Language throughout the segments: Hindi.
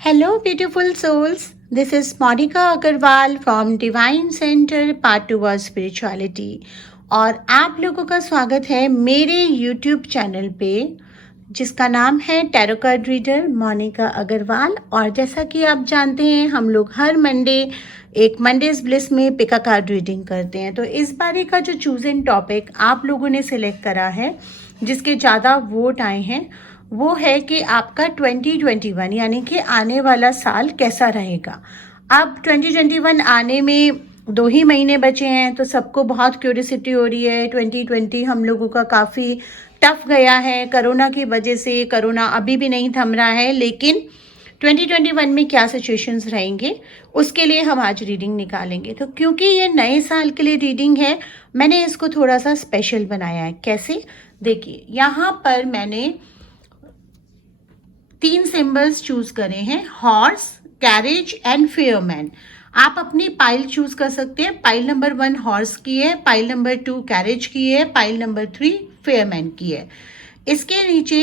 Hello, beautiful souls. This is Monica Agarwal from divine centre path towards spirituality और आप लोगों का स्वागत है मेरे यूट्यूब चैनल पे जिसका नाम है tarot card reader Monica Agarwal. और जैसा कि आप जानते हैं हम लोग हर मंडे एक मंडेज ब्लिस में पिका कार्ड रीडिंग करते हैं। तो इस बारी का जो चूजन टॉपिक आप लोगों ने सिलेक्ट करा है, जिसके ज़्यादा वोट आए हैं, वो है कि आपका 2021 यानी कि आने वाला साल कैसा रहेगा। अब 2021 आने में 2 ही महीने बचे हैं, तो सबको बहुत क्यूरियोसिटी हो रही है। 2020 हम लोगों का काफ़ी टफ गया है कोरोना की वजह से। कोरोना अभी भी नहीं थम रहा है, लेकिन 2021 में क्या सिचुएशंस रहेंगे उसके लिए हम आज रीडिंग निकालेंगे। तो क्योंकि ये नए साल के लिए रीडिंग है, मैंने इसको थोड़ा सा स्पेशल बनाया है। कैसे, देखिए यहाँ पर मैंने 3 सिंबल्स चूज करे हैं, हॉर्स, कैरेज एंड फेयरमैन। आप अपनी पाइल चूज कर सकते हैं। पाइल नंबर 1 हॉर्स की है, पाइल नंबर 2 कैरेज की है, पाइल नंबर 3 फेयरमैन की है। इसके नीचे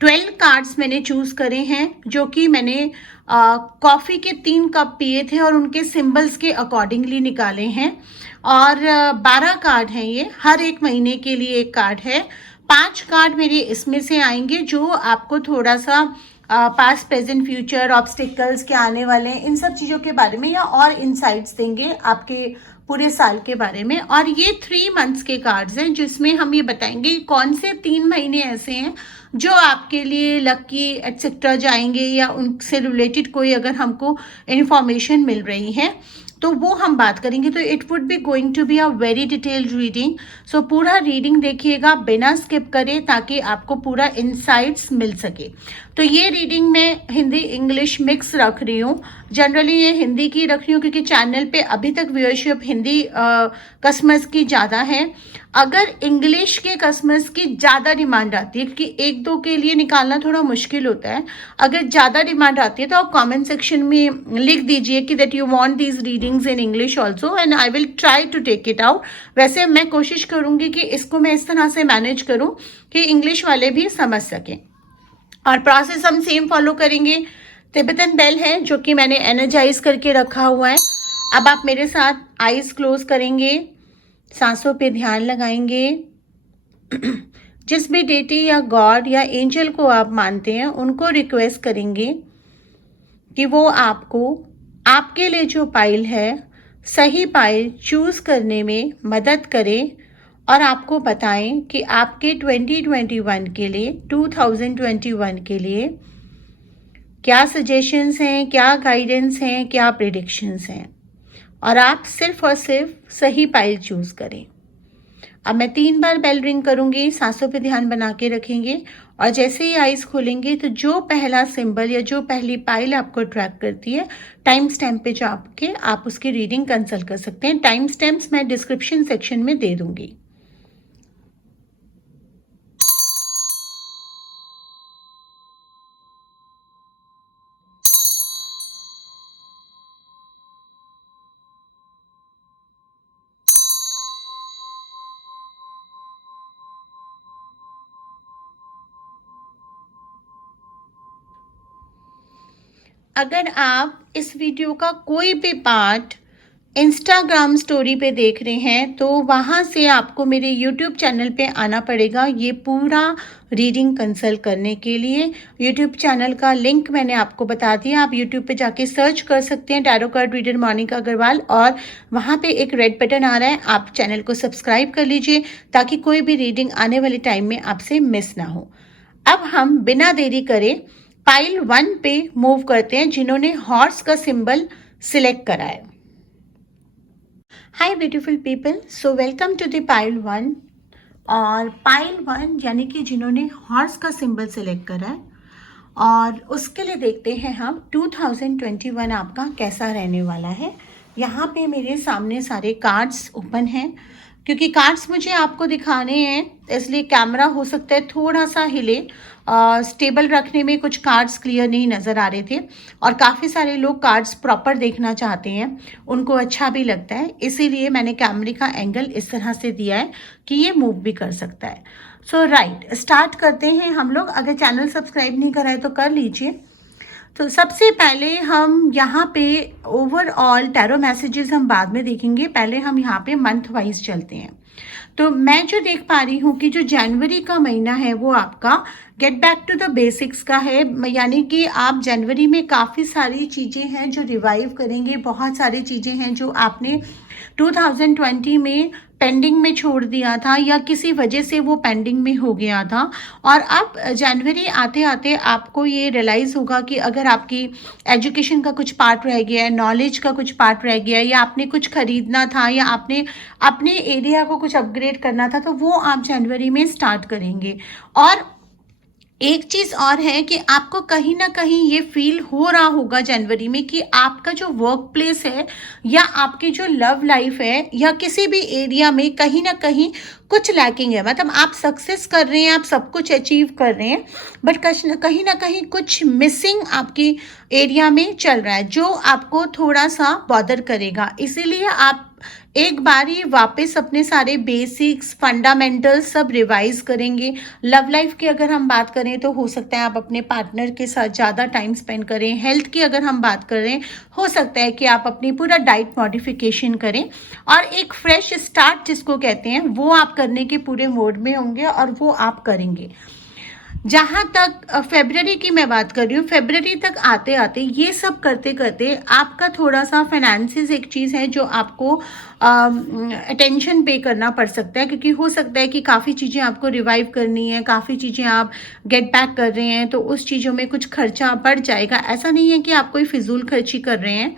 12 कार्ड्स मैंने चूज करे हैं, जो कि मैंने कॉफ़ी के 3 कप पिए थे और उनके सिंबल्स के अकॉर्डिंगली निकाले हैं। और 12 कार्ड हैं, ये हर एक महीने के लिए एक कार्ड है। 5 कार्ड मेरे इसमें से आएंगे जो आपको थोड़ा सा पास्ट प्रेजेंट फ्यूचर ऑब्स्टिकल्स के आने वाले हैं, इन सब चीज़ों के बारे में या और इनसाइट्स देंगे आपके पूरे साल के बारे में। और ये 3 मंथ्स के कार्ड्स हैं, जिसमें हम ये बताएंगे कौन से 3 महीने ऐसे हैं जो आपके लिए लकी एटसेट्रा जाएंगे, या उनसे रिलेटेड कोई अगर हमको इन्फॉर्मेशन मिल रही है तो वो हम बात करेंगे। तो it would be going to be a very detailed reading. So पूरा रीडिंग देखिएगा बिना स्किप करे, ताकि आपको पूरा इंसाइट्स मिल सके। तो ये रीडिंग मैं हिंदी इंग्लिश मिक्स रख रही हूँ। जनरली ये हिंदी की रख रही हूँ क्योंकि चैनल पे अभी तक व्यूअरशिप हिंदी कस्टमर्स की ज़्यादा है। अगर इंग्लिश के कस्टमर्स की ज़्यादा डिमांड आती है, क्योंकि 1-2 के लिए निकालना थोड़ा मुश्किल होता है, अगर ज़्यादा डिमांड आती है तो आप कमेंट सेक्शन में लिख दीजिए कि that you want these readings in English also, and I will try to take it out. वैसे मैं कोशिश करूँगी कि इसको मैं इस तरह से मैनेज करूँ कि इंग्लिश वाले भी समझ सकें। और प्रोसेस हम सेम फॉलो करेंगे। तिब्बतन बेल है जो कि मैंने एनर्जाइज करके रखा हुआ है। अब आप मेरे साथ आईज क्लोज करेंगे, सांसों पे ध्यान लगाएंगे। जिस भी डेटी या गॉड या एंजल को आप मानते हैं उनको रिक्वेस्ट करेंगे कि वो आपको आपके लिए जो पाइल है सही पाइल चूज करने में मदद करें, और आपको बताएं कि आपके 2021 के लिए 2021 के लिए क्या सजेशंस हैं, क्या गाइडेंस हैं, क्या प्रेडिक्शंस हैं, और आप सिर्फ और सिर्फ सही पाइल चूज करें। अब मैं 3 बार बेल रिंग करूंगी, सांसों पे ध्यान बना के रखेंगे, और जैसे ही आइज खोलेंगे तो जो पहला सिंबल या जो पहली पाइल आपको ट्रैक करती है, टाइम स्टैम्प पे जाके आप उसकी रीडिंग कंसल्ट कर सकते हैं। टाइम स्टैम्प्स मैं डिस्क्रिप्शन सेक्शन में दे दूंगी। अगर आप इस वीडियो का कोई भी पार्ट इंस्टाग्राम स्टोरी पे देख रहे हैं तो वहाँ से आपको मेरे यूट्यूब चैनल पे आना पड़ेगा ये पूरा रीडिंग कंसल्ट करने के लिए। यूट्यूब चैनल का लिंक मैंने आपको बता दिया। आप यूट्यूब पे जाके सर्च कर सकते हैं tarot card reader Monica Agarwal, और वहाँ पे एक रेड बटन आ रहा है, आप चैनल को सब्सक्राइब कर लीजिए ताकि कोई भी रीडिंग आने वाले टाइम में आपसे मिस ना हो। अब हम बिना देरी करे पाइल 1 पे मूव करते हैं, जिन्होंने हॉर्स का सिंबल सिलेक्ट करा है। Hi beautiful people, so welcome to the pile 1। और पाइल 1 यानी कि जिन्होंने हॉर्स का सिंबल सिलेक्ट करा है, और उसके लिए देखते हैं हम 2021 आपका कैसा रहने वाला है। यहाँ पे मेरे सामने सारे कार्ड्स ओपन हैं। क्योंकि कार्ड्स मुझे आपको दिखाने हैं इसलिए कैमरा हो सकता है थोड़ा सा हिले। स्टेबल रखने में कुछ कार्ड्स क्लियर नहीं नज़र आ रहे थे, और काफ़ी सारे लोग कार्ड्स प्रॉपर देखना चाहते हैं, उनको अच्छा भी लगता है, इसीलिए मैंने कैमरे का एंगल इस तरह से दिया है कि ये मूव भी कर सकता है। सो राइट, स्टार्ट करते हैं हम लोग। अगर चैनल सब्सक्राइब नहीं करा है तो कर लीजिए। तो सबसे पहले हम यहाँ पे ओवरऑल टैरो मैसेजेस हम बाद में देखेंगे, पहले हम यहाँ पे मंथ वाइज चलते हैं। तो मैं जो देख पा रही हूँ कि जो जनवरी का महीना है वो आपका get back to the basics का है, यानी कि आप जनवरी में काफ़ी सारी चीज़ें हैं जो रिवाइव करेंगे, बहुत सारी चीज़ें हैं जो आपने 2020 में पेंडिंग में छोड़ दिया था या किसी वजह से वो पेंडिंग में हो गया था। और अब जनवरी आते आते आपको ये रियलाइज़ होगा कि अगर आपकी एजुकेशन का कुछ पार्ट रह गया है, नॉलेज का कुछ पार्ट रह गया है, या आपने कुछ खरीदना था या आपने अपने एरिया को कुछ अपग्रेड करना था, तो वो आप जनवरी में स्टार्ट करेंगे। और एक चीज़ और है कि आपको कहीं ना कहीं ये फील हो रहा होगा जनवरी में कि आपका जो वर्क प्लेस है या आपकी जो लव लाइफ है या किसी भी एरिया में कहीं ना कहीं कुछ लैकिंग है। मतलब आप सक्सेस कर रहे हैं, आप सब कुछ अचीव कर रहे हैं, बट कहीं ना कहीं कुछ मिसिंग आपकी एरिया में चल रहा है जो आपको थोड़ा सा बॉदर करेगा। इसीलिए आप एक बारी वापस अपने सारे बेसिक्स फंडामेंटल्स सब रिवाइज करेंगे। लव लाइफ की अगर हम बात करें तो हो सकता है आप अपने पार्टनर के साथ ज़्यादा टाइम स्पेंड करें। हेल्थ की अगर हम बात करें, हो सकता है कि आप अपनी पूरा डाइट मॉडिफिकेशन करें और एक फ्रेश स्टार्ट जिसको कहते हैं वो आप करने के पूरे मोड में होंगे और वो आप करेंगे। जहाँ तक फेब्रवरी की मैं बात कर रही हूँ, फेब्रवरी तक आते आते ये सब करते करते आपका थोड़ा सा फाइनेंसिस एक चीज़ है जो आपको अटेंशन पे करना पड़ सकता है, क्योंकि हो सकता है कि काफ़ी चीज़ें आपको रिवाइव करनी है, काफ़ी चीज़ें आप गेट बैक कर रहे हैं, तो उस चीज़ों में कुछ खर्चा बढ़ जाएगा। ऐसा नहीं है कि आप कोई फिजूल खर्ची कर रहे हैं,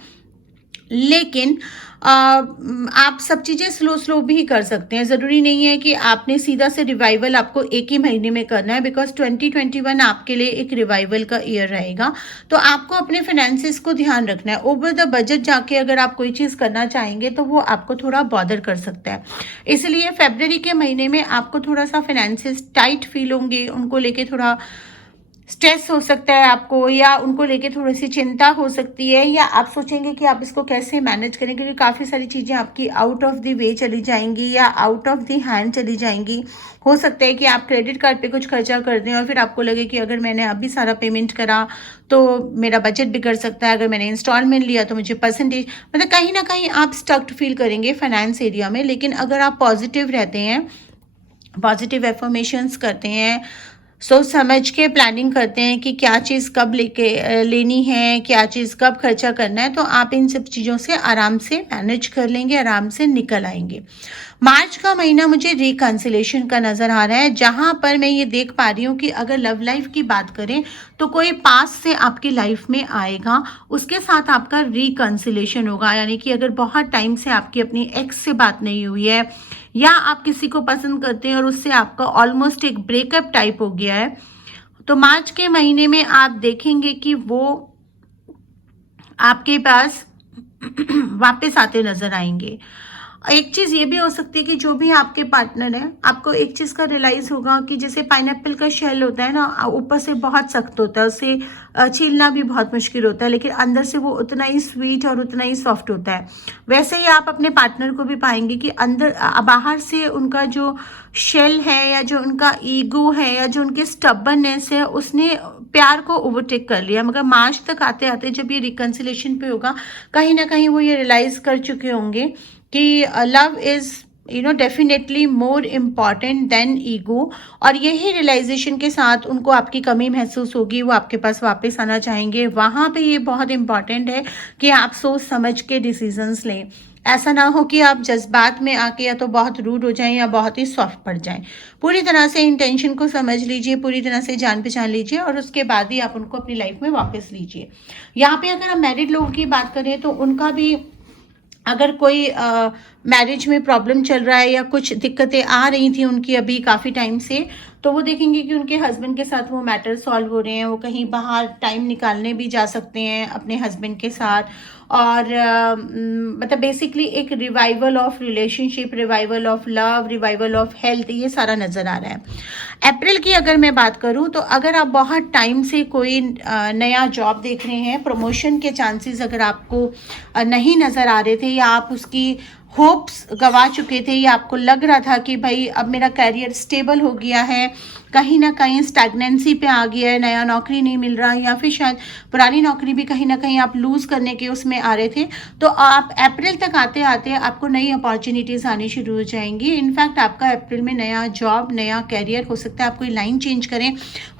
लेकिन आप सब चीज़ें स्लो स्लो भी कर सकते हैं। ज़रूरी नहीं है कि आपने सीधा से रिवाइवल आपको एक ही महीने में करना है, बिकॉज 2021 आपके लिए एक रिवाइवल का ईयर रहेगा। तो आपको अपने फाइनेंसिस को ध्यान रखना है। ओवर द बजट जाके अगर आप कोई चीज़ करना चाहेंगे तो वो आपको थोड़ा बॉदर कर सकता है। इसलिए फरवरी के महीने में आपको थोड़ा सा फाइनेंसिस टाइट फील होंगे, उनको लेके थोड़ा स्ट्रेस हो सकता है आपको, या उनको लेके थोड़ी सी चिंता हो सकती है, या आप सोचेंगे कि आप इसको कैसे मैनेज करें, क्योंकि काफ़ी सारी चीज़ें आपकी आउट ऑफ द वे चली जाएंगी या आउट ऑफ द हैंड चली जाएंगी। हो सकता है कि आप क्रेडिट कार्ड पे कुछ खर्चा कर दें और फिर आपको लगे कि अगर मैंने अभी सारा पेमेंट करा तो मेरा बजट बिगड़ सकता है, अगर मैंने इंस्टॉलमेंट लिया तो मुझे परसेंटेज, मतलब कहीं ना कहीं आप स्टक्ड फील करेंगे फाइनेंस एरिया में। लेकिन अगर आप पॉजिटिव रहते हैं, पॉजिटिव एफर्मेशंस करते हैं, सोच समझ के प्लानिंग करते हैं कि क्या चीज़ कब लेनी है, क्या चीज़ कब खर्चा करना है, तो आप इन सब चीज़ों से आराम से मैनेज कर लेंगे, आराम से निकल आएंगे। मार्च का महीना मुझे रिकंसिलेशन का नज़र आ रहा है, जहाँ पर मैं ये देख पा रही हूँ कि अगर लव लाइफ की बात करें तो कोई पास से आपकी लाइफ में आएगा, उसके साथ आपका रिकंसिलेशन होगा। यानी कि अगर बहुत टाइम से आपकी अपनी एक्स से बात नहीं हुई है या आप किसी को पसंद करते हैं और उससे आपका ऑलमोस्ट एक ब्रेकअप टाइप हो गया है, तो मार्च के महीने में आप देखेंगे कि वो आपके पास वापस आते नजर आएंगे। एक चीज़ ये भी हो सकती है कि जो भी आपके पार्टनर है, आपको एक चीज़ का रियलाइज़ होगा कि जैसे पाइनएप्पल का शेल होता है ना, ऊपर से बहुत सख्त होता है, उसे छीलना भी बहुत मुश्किल होता है, लेकिन अंदर से वो उतना ही स्वीट और उतना ही सॉफ्ट होता है। वैसे ही आप अपने पार्टनर को भी पाएंगे कि अंदर बाहर से उनका जो शेल है या जो उनका ईगो है या जो उनके स्टबर्ननेस है, उसने प्यार को ओवरटेक कर लिया। मगर मार्च तक आते आते जब ये रिकंसिलेशन पे होगा, कहीं ना कहीं वो ये रियलाइज़ कर चुके होंगे कि love is definitely more important than ego. और यही रियलाइजेशन के साथ उनको आपकी कमी महसूस होगी, वो आपके पास वापस आना चाहेंगे। वहाँ पे ये बहुत इम्पॉर्टेंट है कि आप सोच समझ के डिसीजंस लें। ऐसा ना हो कि आप जज्बात में आके या तो बहुत रूड हो जाएं या बहुत ही सॉफ्ट पड़ जाएं। पूरी तरह से इंटेंशन को समझ लीजिए, पूरी तरह से जान पहचान लीजिए और उसके बाद ही आप उनको अपनी लाइफ में वापस लीजिए। यहाँ पे अगर हम मैरिड लोगों की बात करें तो उनका भी अगर कोई मैरिज में प्रॉब्लम चल रहा है या कुछ दिक्कतें आ रही थी उनकी अभी काफ़ी टाइम से, तो वो देखेंगे कि उनके हस्बैंड के साथ वो मैटर सॉल्व हो रहे हैं, वो कहीं बाहर टाइम निकालने भी जा सकते हैं अपने हस्बैंड के साथ। और मतलब बेसिकली एक revival of relationship, revival of love, revival of health, ये सारा नज़र आ रहा है। अप्रैल की अगर मैं बात करूं तो अगर आप बहुत टाइम से कोई नया जॉब देख रहे हैं, प्रमोशन के चांसेस अगर आपको नहीं नज़र आ रहे थे या आप उसकी होप्स गंवा चुके थे या आपको लग रहा था कि भाई अब मेरा कैरियर स्टेबल हो गया है, कहीं ना कहीं स्टैग्नेंसी पे आ गया है, नया नौकरी नहीं मिल रहा, या फिर शायद पुरानी नौकरी भी कहीं ना कहीं आप लूज़ करने के उसमें आ रहे थे, तो आप अप्रैल तक आते आते आपको नई अपॉर्चुनिटीज़ आनी शुरू हो जाएंगी। इनफैक्ट आपका अप्रैल में नया जॉब, नया कैरियर हो सकता है, आप कोई लाइन चेंज करें,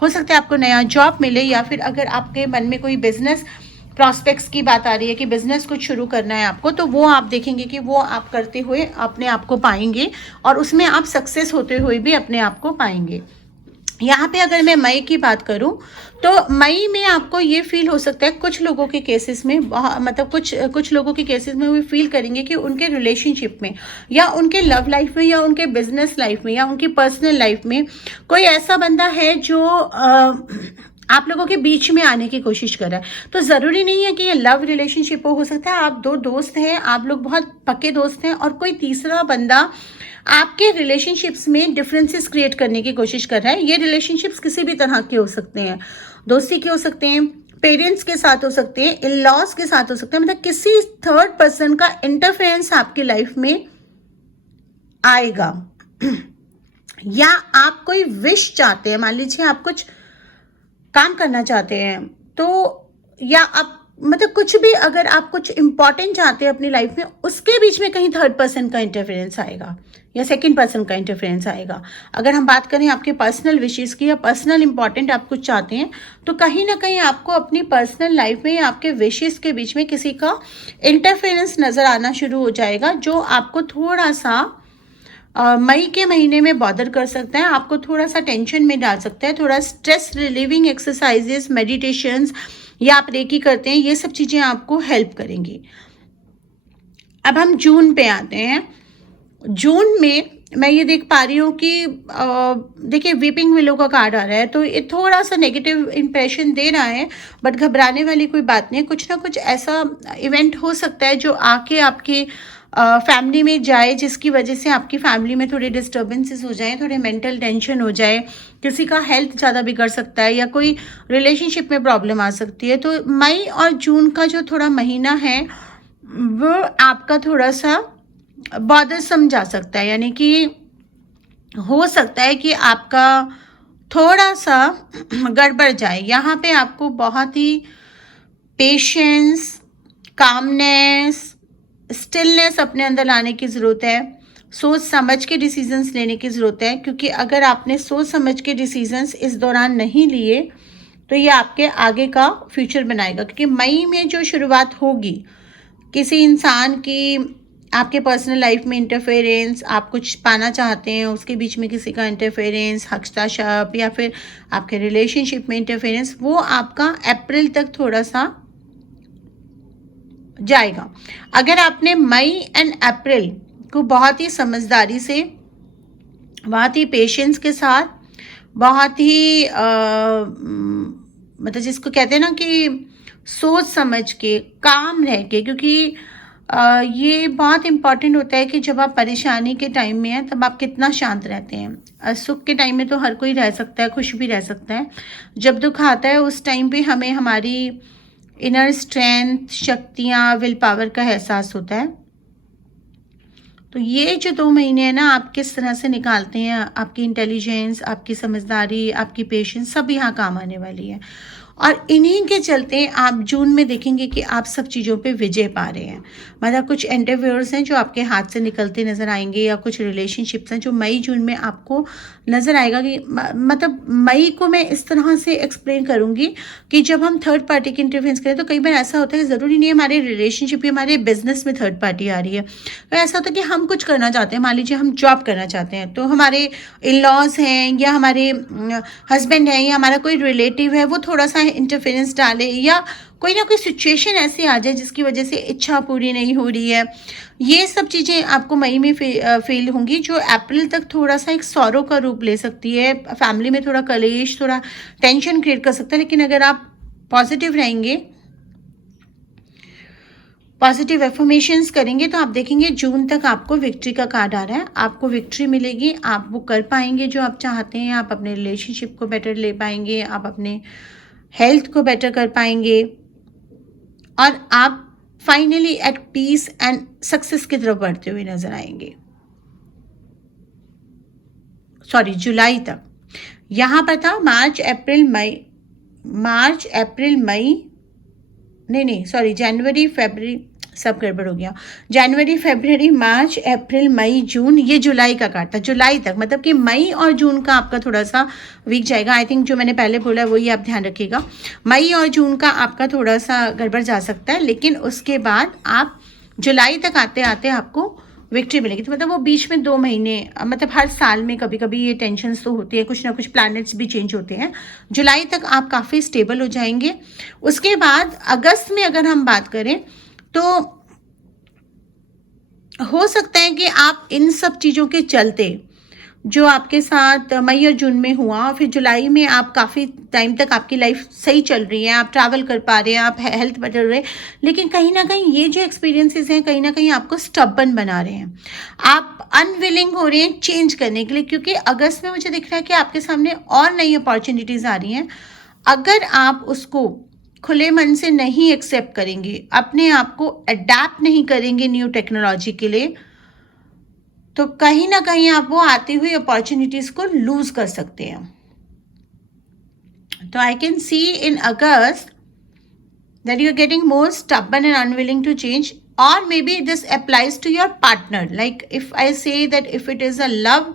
हो सकता है आपको नया जॉब मिले, या फिर अगर आपके मन में कोई बिजनेस प्रॉस्पेक्ट्स की बात आ रही है कि बिजनेस कुछ शुरू करना है आपको, तो वो आप देखेंगे कि वो आप करते हुए अपने आप को पाएंगे और उसमें आप सक्सेस होते हुए भी अपने आप को पाएंगे। यहाँ पे अगर मैं मई की बात करूँ तो मई में आपको ये फील हो सकता है, कुछ लोगों के केसेस में मतलब कुछ लोगों के केसेस में वो फील करेंगे कि उनके रिलेशनशिप में या उनके लव लाइफ में या उनके बिजनेस लाइफ में या उनकी पर्सनल लाइफ में कोई ऐसा बंदा है जो आप लोगों के बीच में आने की कोशिश कर रहा है। तो ज़रूरी नहीं है कि ये लव रिलेशनशिप हो सकता है आप दो दोस्त हैं, आप लोग बहुत पक्के दोस्त हैं और कोई तीसरा बंदा आपके रिलेशनशिप्स में डिफरेंसेस क्रिएट करने की कोशिश कर रहा है। ये रिलेशनशिप्स किसी भी तरह के हो सकते हैं, दोस्ती के हो सकते हैं, पेरेंट्स के साथ हो सकते हैं, इन लॉज के साथ हो सकते हैं, मतलब किसी थर्ड पर्सन का इंटरफेरेंस आपकी लाइफ में आएगा। या आप कोई विश चाहते हैं, मान लीजिए आप कुछ काम करना चाहते हैं, तो या आप मतलब कुछ भी, अगर आप कुछ इंपॉर्टेंट चाहते हैं अपनी लाइफ में, उसके बीच में कहीं थर्ड पर्सन का इंटरफेरेंस आएगा या सेकंड पर्सन का इंटरफेरेंस आएगा। अगर हम बात करें आपके पर्सनल विशेस की या पर्सनल इंपॉर्टेंट आप कुछ चाहते हैं, तो कहीं ना कहीं आपको अपनी पर्सनल लाइफ में या आपके विशेस के बीच में किसी का इंटरफेरेंस नज़र आना शुरू हो जाएगा, जो आपको थोड़ा सा मई के महीने में बॉदर कर सकता है, आपको थोड़ा सा टेंशन में डाल सकता है। थोड़ा स्ट्रेस रिलीविंग एक्सरसाइजेस, मेडिटेशंस या आप रेकी करते हैं, ये सब चीज़ें आपको हेल्प करेंगी। अब हम जून पे आते हैं। जून में मैं ये देख पा रही हूँ कि देखिए वीपिंग विलो का कार्ड आ रहा है, तो ये थोड़ा सा नेगेटिव इंप्रेशन दे रहा है, बट घबराने वाली कोई बात नहीं है। कुछ ना कुछ ऐसा इवेंट हो सकता है जो आके आपके फैमिली में जाए, जिसकी वजह से आपकी फैमिली में थोड़े डिस्टर्बेंसेस हो जाए, थोड़े मेंटल टेंशन हो जाए, किसी का हेल्थ ज़्यादा बिगड़ सकता है या कोई रिलेशनशिप में प्रॉब्लम आ सकती है। तो मई और जून का जो थोड़ा महीना है वो आपका थोड़ा सा बॉदरसम जा सकता है, यानी कि हो सकता है कि आपका थोड़ा सा गड़बड़ जाए। यहाँ पे आपको बहुत ही पेशेंस, कामनेस, स्टिलनेस अपने अंदर लाने की ज़रूरत है, सोच समझ के डिसीजंस लेने की ज़रूरत है, क्योंकि अगर आपने सोच समझ के डिसीजंस इस दौरान नहीं लिए तो ये आपके आगे का फ्यूचर बनाएगा। क्योंकि मई में जो शुरुआत होगी किसी इंसान की आपके पर्सनल लाइफ में इंटरफेरेंस, आप कुछ पाना चाहते हैं उसके बीच में किसी का इंटरफेरेंस, हस्तक्षेप या फिर आपके रिलेशनशिप में इंटरफेरेंस, वो आपका अप्रैल तक थोड़ा सा जाएगा। अगर आपने मई एंड अप्रैल को बहुत ही समझदारी से, बहुत ही पेशेंस के साथ, बहुत ही मतलब जिसको कहते हैं ना कि सोच समझ के, काम रह के, क्योंकि ये बहुत इम्पॉर्टेंट होता है कि जब आप परेशानी के टाइम में हैं तब आप कितना शांत रहते हैं। सुख के टाइम में तो हर कोई रह सकता है, खुश भी रह सकता है। जब दुख आता है उस टाइम पे हमें हमारी इनर स्ट्रेंथ, शक्तियाँ, विल पावर का एहसास होता है। तो ये जो 2 महीने हैं ना, आप किस तरह से निकालते हैं, आपकी इंटेलिजेंस, आपकी समझदारी, आपकी पेशेंस सब यहाँ काम आने वाली है। और इन्हीं के चलते आप जून में देखेंगे कि आप सब चीज़ों पे विजय पा रहे हैं। मतलब कुछ इंटरव्यूअर्स हैं जो आपके हाथ से निकलते नज़र आएंगे, या कुछ रिलेशनशिप्स हैं जो मई जून में आपको नज़र आएगा कि मतलब मई को मैं इस तरह से एक्सप्लेन करूँगी कि जब हम थर्ड पार्टी की इंटरफेरेंस करें तो कई बार ऐसा होता है कि ज़रूरी नहीं है हमारे रिलेशनशिप या हमारे बिजनेस में थर्ड पार्टी आ रही है। तो ऐसा होता है कि हम कुछ करना चाहते हैं, मान लीजिए हम जॉब करना चाहते हैं, तो हमारे इन लॉज हैं या हमारे हस्बैंड हैं या हमारा कोई रिलेटिव है, वो थोड़ा सा इंटरफेरेंस डाले, या कोई ना कोई सिचुएशन ऐसी आ जाए जिसकी वजह से इच्छा पूरी नहीं हो रही है। ये सब चीज़ें आपको मई में फील होंगी, जो अप्रैल तक थोड़ा सा एक सौरों का रूप ले सकती है। फैमिली में थोड़ा कलेश, थोड़ा टेंशन क्रिएट कर सकता है, लेकिन अगर आप पॉजिटिव रहेंगे, पॉजिटिव एफर्मेशंस करेंगे, तो आप देखेंगे जून तक आपको विक्ट्री का कार्ड आ रहा है। आपको विक्ट्री मिलेगी, आप वो कर पाएंगे जो आप चाहते हैं, आप अपने रिलेशनशिप को बेटर ले पाएंगे, आप अपने हेल्थ को बेटर कर पाएंगे, और आप finally at peace and success की तरफ बढ़ते हुए नजर आएंगे। सॉरी, जुलाई तक यहाँ पर था मार्च अप्रैल मई, नहीं सॉरी, जनवरी फरवरी, सब गड़बड़ हो गया। जनवरी फरवरी मार्च अप्रैल मई जून, ये जुलाई का कार्ड था। जुलाई तक मतलब कि मई और जून का आपका थोड़ा सा वीक जाएगा। आई थिंक जो मैंने पहले बोला वही आप ध्यान रखिएगा। मई और जून का आपका थोड़ा सा गड़बड़ जा सकता है, लेकिन उसके बाद आप जुलाई तक आते आते आपको विक्ट्री मिलेगी। तो मतलब वो बीच में 2 महीने, मतलब हर साल में कभी कभी ये टेंशन्स तो होती है, कुछ ना कुछ प्लैनेट्स भी चेंज होते हैं। जुलाई तक आप काफ़ी स्टेबल हो जाएंगे। उसके बाद अगस्त में अगर हम बात करें तो हो सकता है कि आप इन सब चीज़ों के चलते जो आपके साथ मई और जून में हुआ, फिर जुलाई में आप काफ़ी टाइम तक आपकी लाइफ सही चल रही है, आप ट्रैवल कर पा रहे हैं, आप हेल्थ बदल रहे हैं, लेकिन कहीं ना कहीं ये जो एक्सपीरियंसेस हैं कहीं ना कहीं आपको स्टबन बना रहे हैं। आप अनविलिंग हो रहे हैं चेंज करने के लिए, क्योंकि अगस्त में मुझे दिख रहा है कि आपके सामने और नई अपॉर्चुनिटीज़ आ रही हैं। अगर आप उसको खुले मन से नहीं एक्सेप्ट करेंगे, अपने आप को अडेप्ट नहीं करेंगे न्यू टेक्नोलॉजी के लिए, तो कहीं ना कहीं आप वो आती हुई अपॉर्चुनिटीज को लूज कर सकते हैं। तो I can see in August that you are getting more stubborn and unwilling to change, or maybe this applies to your partner. Like if I say that if it is a love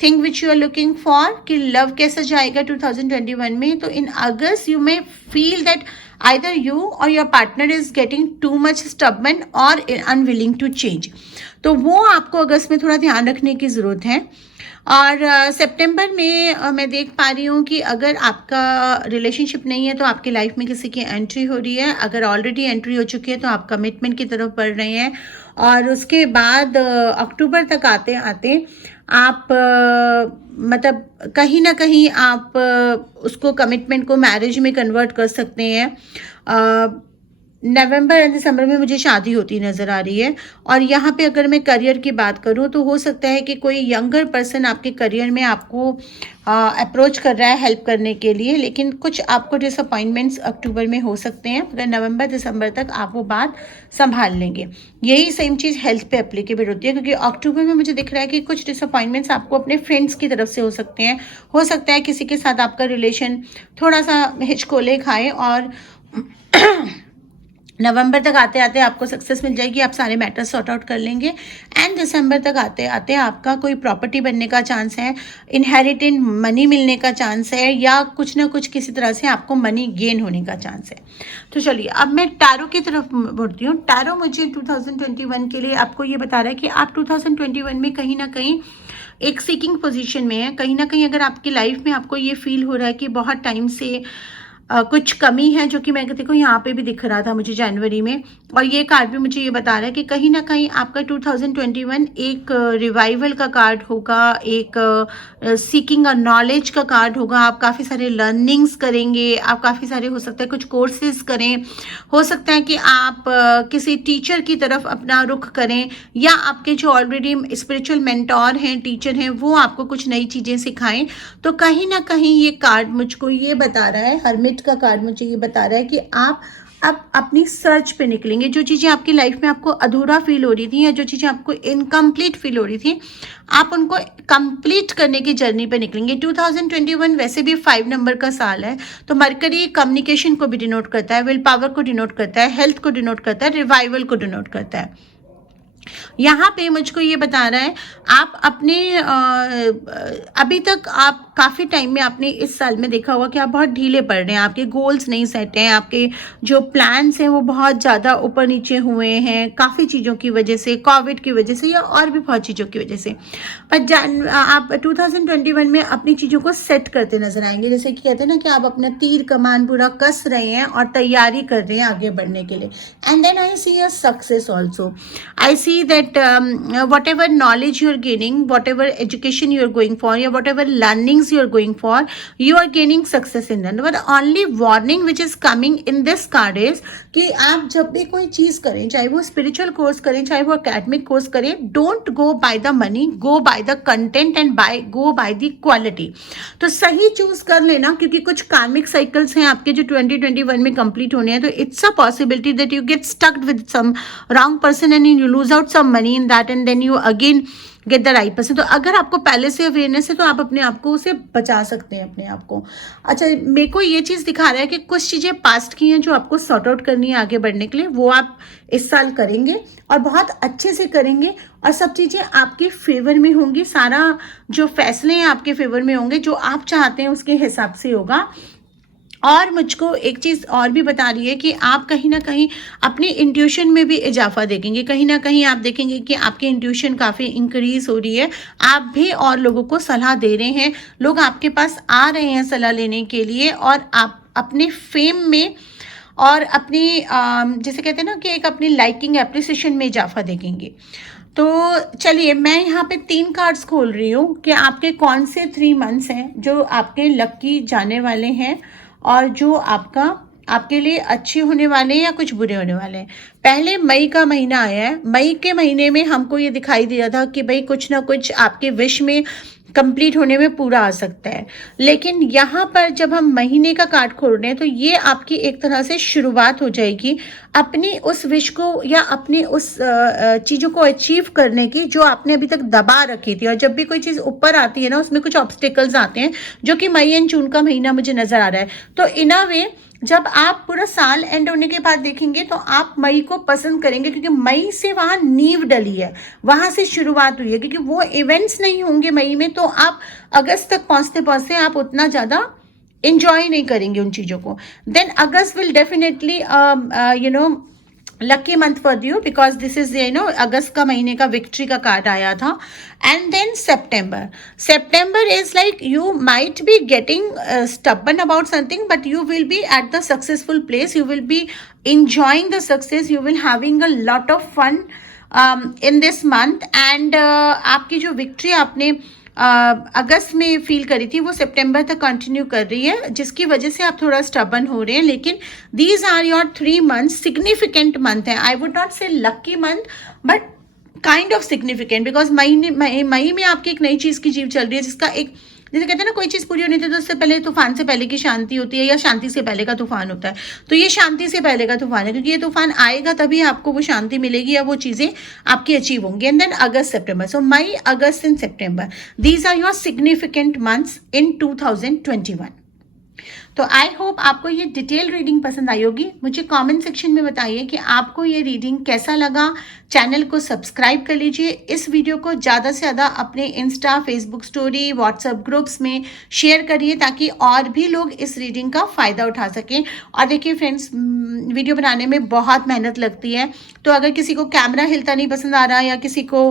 thing which you are looking for, कि love कैसा जाएगा 2021 में, तो in August you may feel that either you or your partner is getting too much stubborn or unwilling to change. तो वो आपको अगस्त में थोड़ा ध्यान रखने की ज़रूरत है। और सितंबर में मैं देख पा रही हूँ कि अगर आपका रिलेशनशिप नहीं है तो आपकी लाइफ में किसी की एंट्री हो रही है। अगर ऑलरेडी एंट्री हो चुकी है तो आप कमिटमेंट की तरफ बढ़ रहे हैं। और उसके बाद अक्टूबर तक आते आते आप मतलब कहीं ना कहीं आप उसको कमिटमेंट को मैरिज में कन्वर्ट कर सकते हैं। नवंबर एंड दिसंबर में मुझे शादी होती नज़र आ रही है। और यहाँ पे अगर मैं करियर की बात करूँ तो हो सकता है कि कोई यंगर पर्सन आपके करियर में आपको अप्रोच कर रहा है हेल्प करने के लिए, लेकिन कुछ आपको डिसअपॉइंटमेंट्स अक्टूबर में हो सकते हैं, मगर नवंबर दिसंबर तक आप वो बात संभाल लेंगे। यही सेम चीज़ हेल्थ पे एप्लीकेबल होती है, क्योंकि अक्टूबर में मुझे दिख रहा है कि कुछ डिसअपॉइंटमेंट्स आपको अपने फ्रेंड्स की तरफ से हो सकते हैं। हो सकता है किसी के साथ आपका रिलेशन थोड़ा सा हिचकोले खाए, और नवंबर तक आते आते आपको सक्सेस मिल जाएगी, आप सारे मैटर सॉर्ट आउट कर लेंगे। एंड दिसंबर तक आते आते आपका कोई प्रॉपर्टी बनने का चांस है, इनहेरिटेड मनी मिलने का चांस है, या कुछ ना कुछ किसी तरह से आपको मनी गेन होने का चांस है। तो चलिए अब मैं टैरो की तरफ बढ़ती हूँ। टैरो मुझे 2021 के लिए आपको ये बता रहा है कि आप 2021 में कहीं ना कहीं एक सीकिंग पोजीशन में है। कहीं ना कहीं अगर आपकी लाइफ में आपको ये फील हो रहा है कि बहुत टाइम से कुछ कमी है, जो कि मैं देखो यहाँ पे भी दिख रहा था मुझे जनवरी में, और ये कार्ड भी मुझे ये बता रहा है कि कहीं ना कहीं आपका 2021 एक रिवाइवल का कार्ड होगा, एक सीकिंग नॉलेज का कार्ड होगा। आप काफ़ी सारे लर्निंग्स करेंगे, आप काफ़ी सारे हो सकता है कुछ कोर्सेज करें, हो सकता है कि आप किसी टीचर की तरफ अपना रुख करें, या आपके जो ऑलरेडी स्पिरिचुअल मेंटोर हैं, टीचर हैं, वो आपको कुछ नई चीज़ें सिखाएं। तो कहीं ना कहीं ये कार्ड मुझको ये बता रहा है, हरमिट का कार्ड मुझे ये बता रहा है कि आप अब अपनी सर्च पे निकलेंगे। जो चीज़ें आपकी लाइफ में आपको अधूरा फील हो रही थी, या जो चीज़ें आपको इनकम्प्लीट फील हो रही थी, आप उनको कंप्लीट करने की जर्नी पे निकलेंगे। 2021 वैसे भी 5 नंबर का साल है, तो मरकरी कम्युनिकेशन को भी डिनोट करता है, विल पावर को डिनोट करता है, हेल्थ को डिनोट करता है, रिवाइवल को डिनोट करता है। यहाँ पे मुझको ये बता रहा है आप अपने अभी तक आप काफ़ी टाइम में आपने इस साल में देखा होगा कि आप बहुत ढीले पड़ रहे हैं, आपके गोल्स नहीं सेट हैं, आपके जो प्लान्स हैं वो बहुत ज़्यादा ऊपर नीचे हुए हैं, काफ़ी चीज़ों की वजह से, कोविड की वजह से, या और भी बहुत चीज़ों की वजह से। पर आप 2021 में अपनी चीज़ों को सेट करते नजर आएंगे। जैसे कि कहते हैं ना कि आप अपना तीर कमान पूरा कस रहे हैं और तैयारी कर रहे हैं आगे बढ़ने के लिए। And then I see a success also, I see see that whatever knowledge you are gaining, whatever education you are going for, या whatever learnings you are going for, you are gaining success in that. But only warning which is coming in this card is कि आप जब भी कोई चीज़ करें, चाहे वो स्पिरिचुअल कोर्स करें, चाहे वो एकेडमिक कोर्स करें, don't go by the money, go by the content and go by the quality. तो सही चूज कर लेना, क्योंकि कुछ कार्मिक साइकिल्स हैं आपके जो 2021 में कंप्लीट होने हैं. तो it's a possibility that you get stucked with some wrong person and you lose out some money in that and then you again get the right person. तो अगर आपको पहले से अवेयरनेस है तो आप अपने आप को उसे बचा सकते हैं, अपने आप को. अच्छा, मेरे को ये चीज़ दिखा रहा है कि कुछ चीज़ें पास्ट की हैं जो आपको सॉर्ट आउट करनी है आगे बढ़ने के लिए, वो आप इस साल करेंगे और बहुत अच्छे से करेंगे और सब चीज़ें आपके फेवर में होंगी. सारा जो फैसले हैं आपके फेवर में होंगे, जो आप चाहते हैं उसके हिसाब से होगा. और मुझको एक चीज़ और भी बता रही है कि आप कहीं ना कहीं अपनी इंट्यूशन में भी इजाफा देखेंगे. कहीं ना कहीं आप देखेंगे कि आपकी इंट्यूशन काफ़ी इंक्रीज हो रही है. आप भी और लोगों को सलाह दे रहे हैं, लोग आपके पास आ रहे हैं सलाह लेने के लिए, और आप अपने फेम में और अपनी जैसे कहते हैं ना कि एक अपनी लाइकिंग एप्रिसिएशन में इजाफा देखेंगे. तो चलिए, मैं यहाँ पे 3 कार्ड्स खोल रही हूँ कि आपके कौन से 3 मंथ्स हैं जो आपके लकी जाने वाले हैं और जो आपके लिए अच्छे होने वाले हैं या कुछ बुरे होने वाले हैं. पहले मई का महीना आया है. मई के महीने में हमको ये दिखाई दिया था कि भाई कुछ ना कुछ आपके विश में कंप्लीट होने में पूरा आ सकता है. लेकिन यहाँ पर जब हम महीने का कार्ड खोल रहे हैं तो ये आपकी एक तरह से शुरुआत हो जाएगी अपनी उस विश को या अपनी उस चीज़ों को अचीव करने की जो आपने अभी तक दबा रखी थी. और जब भी कोई चीज़ ऊपर आती है ना, उसमें कुछ ऑब्स्टिकल्स आते हैं, जो कि मई एंड जून का महीना मुझे नज़र आ रहा है. तो इन अ वे जब आप पूरा साल एंड होने के बाद देखेंगे तो आप मई को पसंद करेंगे, क्योंकि मई से वहाँ नींव डली है, वहाँ से शुरुआत हुई है. क्योंकि वो इवेंट्स नहीं होंगे मई में, तो आप अगस्त तक पहुँचते पहुँचते आप उतना ज़्यादा इंजॉय नहीं करेंगे उन चीज़ों को. Then August will definitely lucky month for you, because this is August का महीने का विक्ट्री का कार्ड आया था. And then September is like you might be getting stubborn about something, but you will be at the successful place, you will be enjoying the success, you will having a lot of fun in this month. and आपकी जो विक्ट्री आपने अगस्त में फील करी थी वो सितंबर तक कंटिन्यू कर रही है, जिसकी वजह से आप थोड़ा स्टबन हो रहे हैं. लेकिन these are your 3 months, significant month है. I would not say lucky month, but kind of significant, because मई में आपकी एक नई चीज़ की जीव चल रही है, जिसका एक जैसे कहते हैं ना, कोई चीज़ पूरी होनी थी तो उससे पहले तूफान से पहले की शांति होती है, या शांति से पहले का तूफान होता है. तो ये शांति से पहले का तूफान है, क्योंकि ये तूफान आएगा तभी आपको वो शांति मिलेगी या वो चीज़ें आपकी अचीव होंगी. And then August September, so May August and September, these are your significant months in 2021. तो आई होप आपको ये डिटेल रीडिंग पसंद आई होगी. मुझे कमेंट सेक्शन में बताइए कि आपको ये रीडिंग कैसा लगा. चैनल को सब्सक्राइब कर लीजिए. इस वीडियो को ज़्यादा से ज़्यादा अपने Insta, Facebook story, WhatsApp groups में शेयर करिए, ताकि और भी लोग इस रीडिंग का फ़ायदा उठा सकें. और देखिए फ्रेंड्स, वीडियो बनाने में बहुत मेहनत लगती है, तो अगर किसी को कैमरा हिलता नहीं पसंद आ रहा या किसी को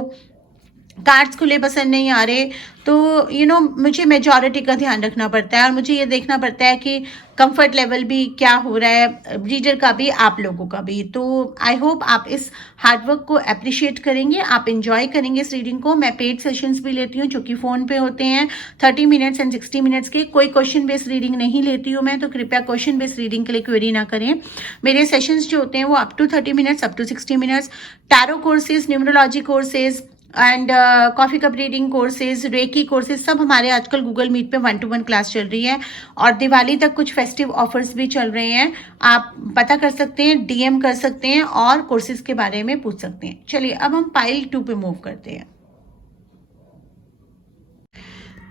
कार्ड्स खुले पसंद नहीं आ रहे, तो मुझे मेजॉरिटी का ध्यान रखना पड़ता है और मुझे ये देखना पड़ता है कि कंफर्ट लेवल भी क्या हो रहा है, रीडर का भी, आप लोगों का भी. तो आई होप आप इस हार्डवर्क को अप्रिशिएट करेंगे, आप इंजॉय करेंगे इस रीडिंग को. मैं पेड सेशंस भी लेती हूँ जो कि फ़ोन पे होते हैं, 30 मिनट्स एंड 60 मिनट्स के. कोई क्वेश्चन बेस्ड रीडिंग नहीं लेती हूँ मैं, तो कृपया क्वेश्चन बेस्ड रीडिंग के लिए क्वेरी ना करें. मेरे सेशंस जो होते हैं वो up to 30 minutes, up to 60 minutes. Tarot courses, numerology courses and coffee cup reading courses, reiki courses, सब हमारे आजकल गूगल मीट पे 1-to-1 क्लास चल रही है. और दिवाली तक कुछ फेस्टिव ऑफर्स भी चल रहे हैं. आप पता कर सकते हैं, डीएम कर सकते हैं और कोर्सेज के बारे में पूछ सकते हैं. चलिए अब हम पाइल 2 पे मूव करते हैं.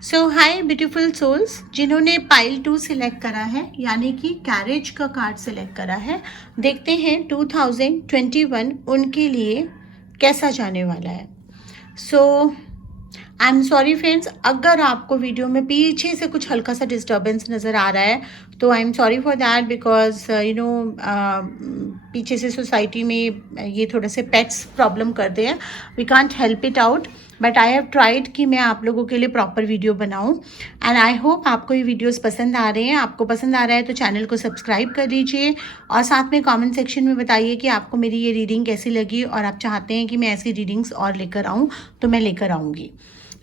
सो हाय ब्यूटीफुल सोल्स, जिन्होंने पाइल 2 सिलेक्ट करा है, यानी कि कैरेज का कार्ड सिलेक्ट करा है, देखते हैं 2021 उनके लिए कैसा जाने वाला है. सो आई एम सॉरी फ्रेंड्स, अगर आपको वीडियो में पीछे से कुछ हल्का सा डिस्टर्बेंस नज़र आ रहा है तो I am sorry for that, because पीछे से सोसाइटी में ये थोड़े से पेट्स प्रॉब्लम करते हैं. We can't help it out, but I have tried कि मैं आप लोगों के लिए प्रॉपर वीडियो बनाऊं एंड आई होप आपको ये वीडियोस पसंद आ रहे हैं। आपको पसंद आ रहा है तो चैनल को सब्सक्राइब कर लीजिए और साथ में कमेंट सेक्शन में बताइए कि आपको मेरी ये रीडिंग कैसी लगी और आप चाहते हैं कि मैं ऐसी रीडिंग्स और लेकर आऊँ तो मैं लेकर आऊँगी।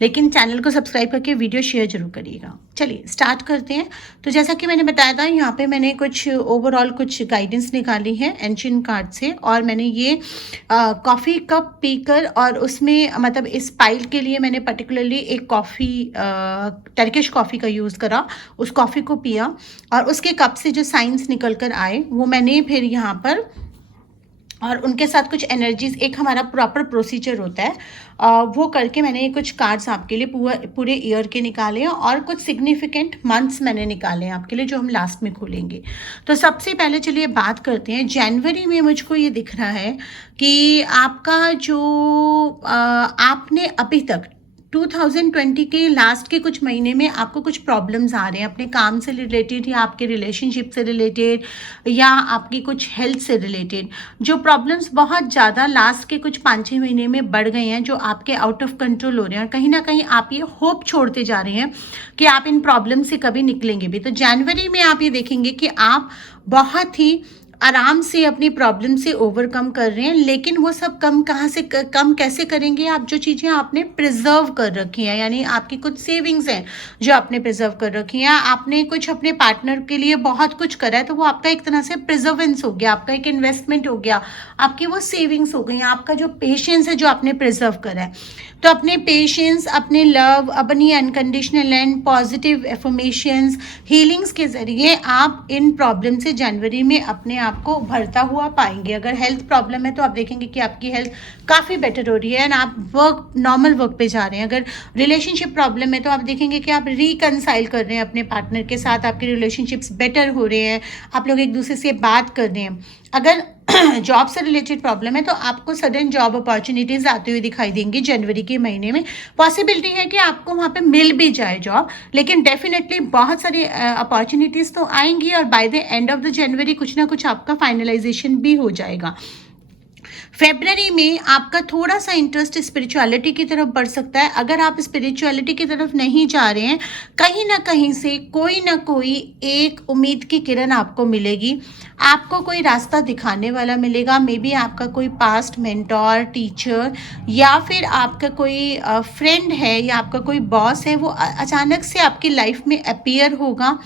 लेकिन चैनल को सब्सक्राइब करके वीडियो शेयर जरूर करिएगा। चलिए स्टार्ट करते हैं। तो जैसा कि मैंने बताया था, यहाँ पे मैंने कुछ ओवरऑल कुछ गाइडेंस निकाली है एंशिएंट कार्ड से और मैंने ये कॉफ़ी कप पीकर और उसमें मतलब इस पाइल के लिए मैंने पर्टिकुलरली एक कॉफ़ी टर्किश कॉफ़ी का यूज़ करा, उस कॉफ़ी को पिया और उसके कप से जो साइंस निकल कर आए वो मैंने फिर यहाँ पर और उनके साथ कुछ एनर्जीज, एक हमारा प्रॉपर प्रोसीजर होता है वो करके मैंने कुछ कार्ड्स आपके लिए पूरे ईयर के निकाले हैं और कुछ सिग्निफिकेंट मंथ्स मैंने निकाले हैं आपके लिए जो हम लास्ट में खोलेंगे। तो सबसे पहले चलिए बात करते हैं। जनवरी में मुझको ये दिख रहा है कि आपका जो आपने अभी तक 2020 के लास्ट के कुछ महीने में आपको कुछ प्रॉब्लम्स आ रहे हैं अपने काम से रिलेटेड या आपके रिलेशनशिप से रिलेटेड या आपकी कुछ हेल्थ से रिलेटेड। जो प्रॉब्लम्स बहुत ज़्यादा लास्ट के कुछ 5-6 महीने में बढ़ गए हैं, जो आपके आउट ऑफ कंट्रोल हो रहे हैं और कहीं ना कहीं आप ये होप छोड़ते जा रहे हैं कि आप इन प्रॉब्लम से कभी निकलेंगे भी। तो जनवरी में आप ये देखेंगे कि आप बहुत ही आराम से अपनी प्रॉब्लम से ओवरकम कर रहे हैं। लेकिन वो सब कम कहाँ से कम कैसे करेंगे? आप जो चीज़ें आपने प्रिजर्व कर रखी हैं, यानी आपकी कुछ सेविंग्स हैं जो आपने प्रिजर्व कर रखी हैं, आपने कुछ अपने पार्टनर के लिए बहुत कुछ करा है तो वो आपका एक तरह से प्रिजर्वेंस हो गया, आपका एक इन्वेस्टमेंट हो गया, आपकी वो सेविंग्स हो गई, आपका जो पेशेंस है जो आपने प्रिजर्व करा है। तो अपने पेशेंस, अपने लव, अपनी unconditional and positive affirmations, healings के ज़रिए आप इन प्रॉब्लम से जनवरी में अपने आप को उभरता हुआ पाएंगे। अगर हेल्थ प्रॉब्लम है तो आप देखेंगे कि आपकी हेल्थ काफ़ी बेटर हो रही है एंड आप नॉर्मल वर्क पे जा रहे हैं। अगर रिलेशनशिप प्रॉब्लम है तो आप देखेंगे कि आप रिकनसाइल कर रहे हैं अपने पार्टनर के साथ, आपके रिलेशनशिप्स बेटर हो रहे हैं, आप लोग एक दूसरे से बात कर रहे हैं। अगर जॉब से रिलेटेड प्रॉब्लम है तो आपको सडन जॉब अपॉर्चुनिटीज़ आती हुई दिखाई देंगी जनवरी के महीने में। पॉसिबिलिटी है कि आपको वहाँ पे मिल भी जाए जॉब, लेकिन डेफिनेटली बहुत सारी अपॉर्चुनिटीज़ तो आएंगी और by the end of the January कुछ ना कुछ आपका फाइनलाइजेशन भी हो जाएगा। फेब्रवरी में आपका थोड़ा सा इंटरेस्ट स्पिरिचुअलिटी की तरफ बढ़ सकता है। अगर आप स्पिरिचुअलिटी की तरफ नहीं जा रहे हैं, कहीं ना कहीं से कोई ना कोई एक उम्मीद की किरण आपको मिलेगी, आपको कोई रास्ता दिखाने वाला मिलेगा। मे बी आपका कोई पास्ट मेंटोर, टीचर या फिर आपका कोई फ्रेंड है या आपका कोई बॉस है, वो अचानक से आपकी लाइफ में अपीयर होगा,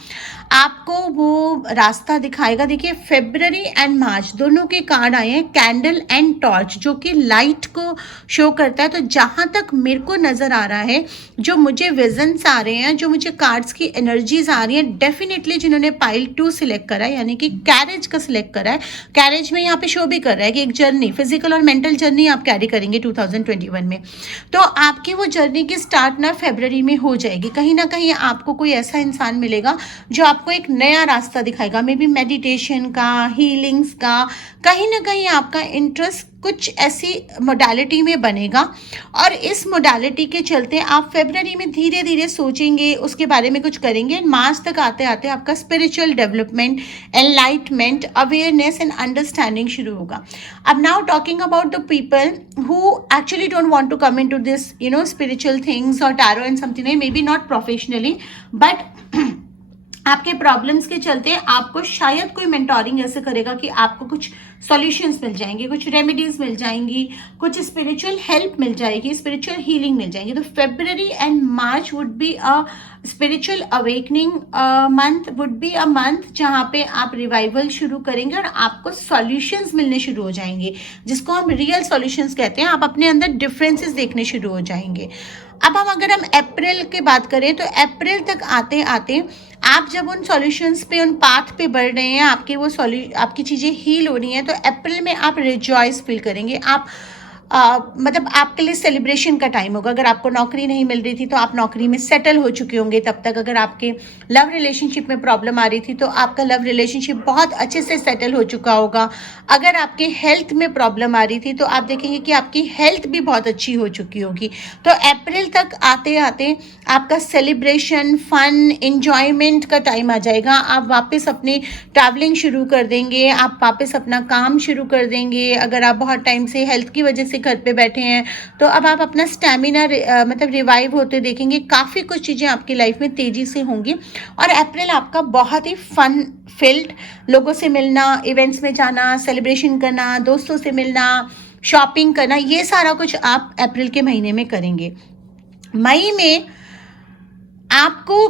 आपको वो रास्ता दिखाएगा। देखिए फेब्रवरी एंड मार्च दोनों के कार्ड आए हैं कैंडल एंड टॉर्च, जो कि लाइट को शो करता है। तो जहाँ तक मेरे को नज़र आ रहा है, जो मुझे विजन्स आ रहे हैं, जो मुझे कार्ड्स की एनर्जीज आ रही हैं, डेफिनेटली जिन्होंने पाइल 2 सिलेक्ट करा है यानी कि कैरेज का सिलेक्ट करा है, कैरेज में यहाँ पे शो भी कर रहा है कि एक जर्नी, फिजिकल और मेंटल जर्नी आप कैरी करेंगे 2021 में। तो आपकी वो जर्नी की स्टार्ट ना फेब्रवरी में हो जाएगी। कहीं ना कहीं आपको कोई ऐसा इंसान मिलेगा जो आपको एक नया रास्ता दिखाएगा, मे बी मेडिटेशन का, हीलिंग्स का, कहीं ना कहीं आपका इंटरेस्ट कुछ ऐसी मोडालिटी में बनेगा और इस मोडालिटी के चलते आप फेब्रवरी में धीरे धीरे सोचेंगे, उसके बारे में कुछ करेंगे। मार्च तक आते आते आपका spiritual development, enlightenment, awareness and understanding शुरू होगा। अब now talking about the people who actually don't want to come into this spiritual things or tarot and something, maybe not professionally but आपके प्रॉब्लम्स के चलते आपको शायद कोई मेंटोरिंग ऐसे करेगा कि आपको कुछ सॉल्यूशंस मिल जाएंगे, कुछ रेमेडीज मिल जाएंगी, कुछ स्पिरिचुअल हेल्प मिल जाएगी, स्पिरिचुअल हीलिंग मिल जाएगी। तो February and March would be a spiritual awakening month, would be a month जहाँ पे आप रिवाइवल शुरू करेंगे और आपको सॉल्यूशंस मिलने शुरू हो जाएंगे, जिसको हम रियल सॉल्यूशंस कहते हैं। आप अपने अंदर डिफरेंसेस देखने शुरू हो जाएंगे। अब अगर हम अप्रैल की बात करें तो अप्रैल तक आते आते आप जब उन सॉल्यूशंस पे, उन पाथ पे बढ़ रहे हैं, आपकी वो आपकी चीज़ें हील हो रही हैं, तो अप्रैल में आप रिजॉइस फील करेंगे। आप मतलब आपके लिए सेलिब्रेशन का टाइम होगा। अगर आपको नौकरी नहीं मिल रही थी तो आप नौकरी में सेटल हो चुके होंगे तब तक। अगर आपके लव रिलेशनशिप में प्रॉब्लम आ रही थी तो आपका लव रिलेशनशिप बहुत अच्छे से सेटल हो चुका होगा। अगर आपके हेल्थ में प्रॉब्लम आ रही थी तो आप देखेंगे कि आपकी हेल्थ भी बहुत अच्छी हो चुकी होगी। तो अप्रैल तक आते आते आपका सेलिब्रेशन, फन, एंजॉयमेंट का टाइम आ जाएगा। आप वापस अपनी ट्रैवलिंग शुरू कर देंगे, आप वापस अपना काम शुरू कर देंगे। अगर आप बहुत टाइम से हेल्थ की वजह से घर पे बैठे हैं, तो अब आप अपना स्टैमिना मतलब रिवाइव होते देखेंगे। काफ़ी कुछ चीज़ें आपकी लाइफ में तेज़ी से होंगी। और अप्रैल आपका बहुत ही फन फिल्ड, लोगों से मिलना, इवेंट्स में जाना, सेलिब्रेशन करना, दोस्तों से मिलना, शॉपिंग करना, ये सारा कुछ आप अप्रैल के महीने में करेंगे। मई में आपको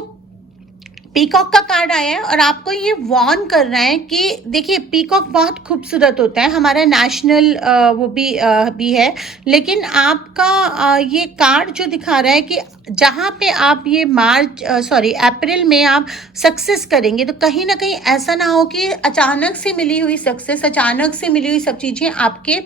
पीकॉक का कार्ड आया है और आपको ये वार्न कर रहा है कि देखिए पीकॉक बहुत खूबसूरत होता है, हमारा नेशनल वो भी है, लेकिन आपका ये कार्ड जो दिखा रहा है कि जहाँ पे आप ये अप्रैल में आप सक्सेस करेंगे, तो कहीं ना कहीं ऐसा ना हो कि अचानक से मिली हुई सक्सेस, अचानक से मिली हुई सब चीज़ें आपके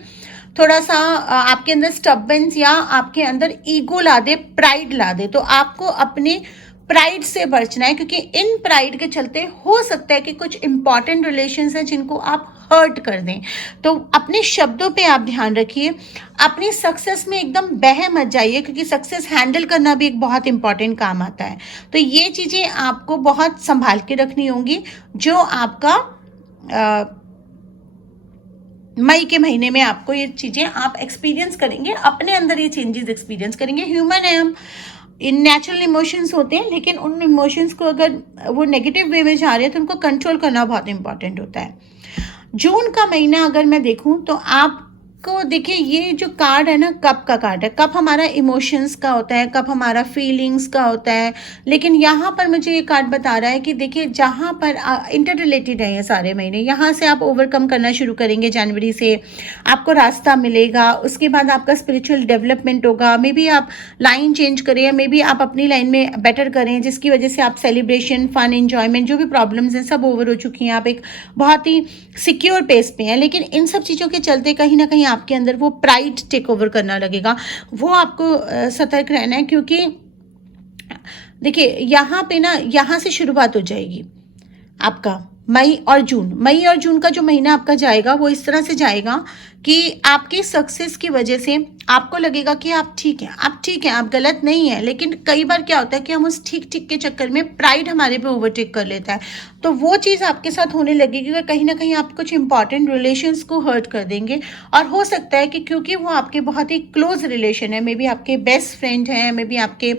थोड़ा सा आपके अंदर स्टबनेस या आपके अंदर ईगो ला दे, प्राइड ला दे। तो आपको अपने प्राइड से बचना है, क्योंकि इन प्राइड के चलते हो सकता है कि कुछ इंपॉर्टेंट रिलेशंस हैं जिनको आप हर्ट कर दें। तो अपने शब्दों पे आप ध्यान रखिए, अपनी सक्सेस में एकदम बह मत जाइए, क्योंकि सक्सेस हैंडल करना भी एक बहुत इंपॉर्टेंट काम आता है। तो ये चीज़ें आपको बहुत संभाल के रखनी होंगी, जो आपका मई के महीने में आपको ये चीज़ें आप एक्सपीरियंस करेंगे, अपने अंदर ये चेंजेस एक्सपीरियंस करेंगे। ह्यूमन है हम, इन नेचुरल इमोशंस होते हैं, लेकिन उन इमोशंस को अगर वो नेगेटिव वे में जा रहे हैं तो उनको कंट्रोल करना बहुत इंपॉर्टेंट होता है। जून का महीना अगर मैं देखूं तो आपको देखिए, ये जो कार्ड है ना, कप का कार्ड है। कप हमारा इमोशंस का होता है, कप हमारा फीलिंग्स का होता है, लेकिन यहाँ पर मुझे ये कार्ड बता रहा है कि देखिए जहाँ पर इंटर रिलेटेड है ये सारे महीने, यहाँ से आप ओवरकम करना शुरू करेंगे। जनवरी से आपको रास्ता मिलेगा, उसके बाद आपका स्पिरिचुअल डेवलपमेंट होगा। मे बी आप लाइन चेंज करें, मे बी आप अपनी लाइन में बेटर करें, जिसकी वजह से आप सेलिब्रेशन, फन, एंजॉयमेंट, जो भी प्रॉब्लम्स हैं सब ओवर हो चुकी हैं, आप एक बहुत ही सिक्योर पेस पे हैं। लेकिन इन सब चीज़ों के चलते कहीं ना कहीं आपके अंदर वो प्राइड टेक ओवर करना लगेगा। वो आपको सतर्क रहना है, क्योंकि देखिए यहाँ पे ना, यहाँ से शुरुआत हो जाएगी आपका मई और जून का जो महीना आपका जाएगा वो इस तरह से जाएगा कि आपकी सक्सेस की वजह से आपको लगेगा कि आप ठीक हैं, आप गलत नहीं हैं। लेकिन कई बार क्या होता है कि हम उस ठीक के चक्कर में प्राइड हमारे पे ओवरटेक कर लेता है, तो वो चीज़ आपके साथ होने लगेगी कि कहीं ना कहीं आप कुछ इंपॉर्टेंट रिलेशंस को हर्ट कर देंगे। और हो सकता है कि क्योंकि वो आपके बहुत ही क्लोज रिलेशन है, मे बी आपके बेस्ट फ्रेंड हैं, मे बी आपके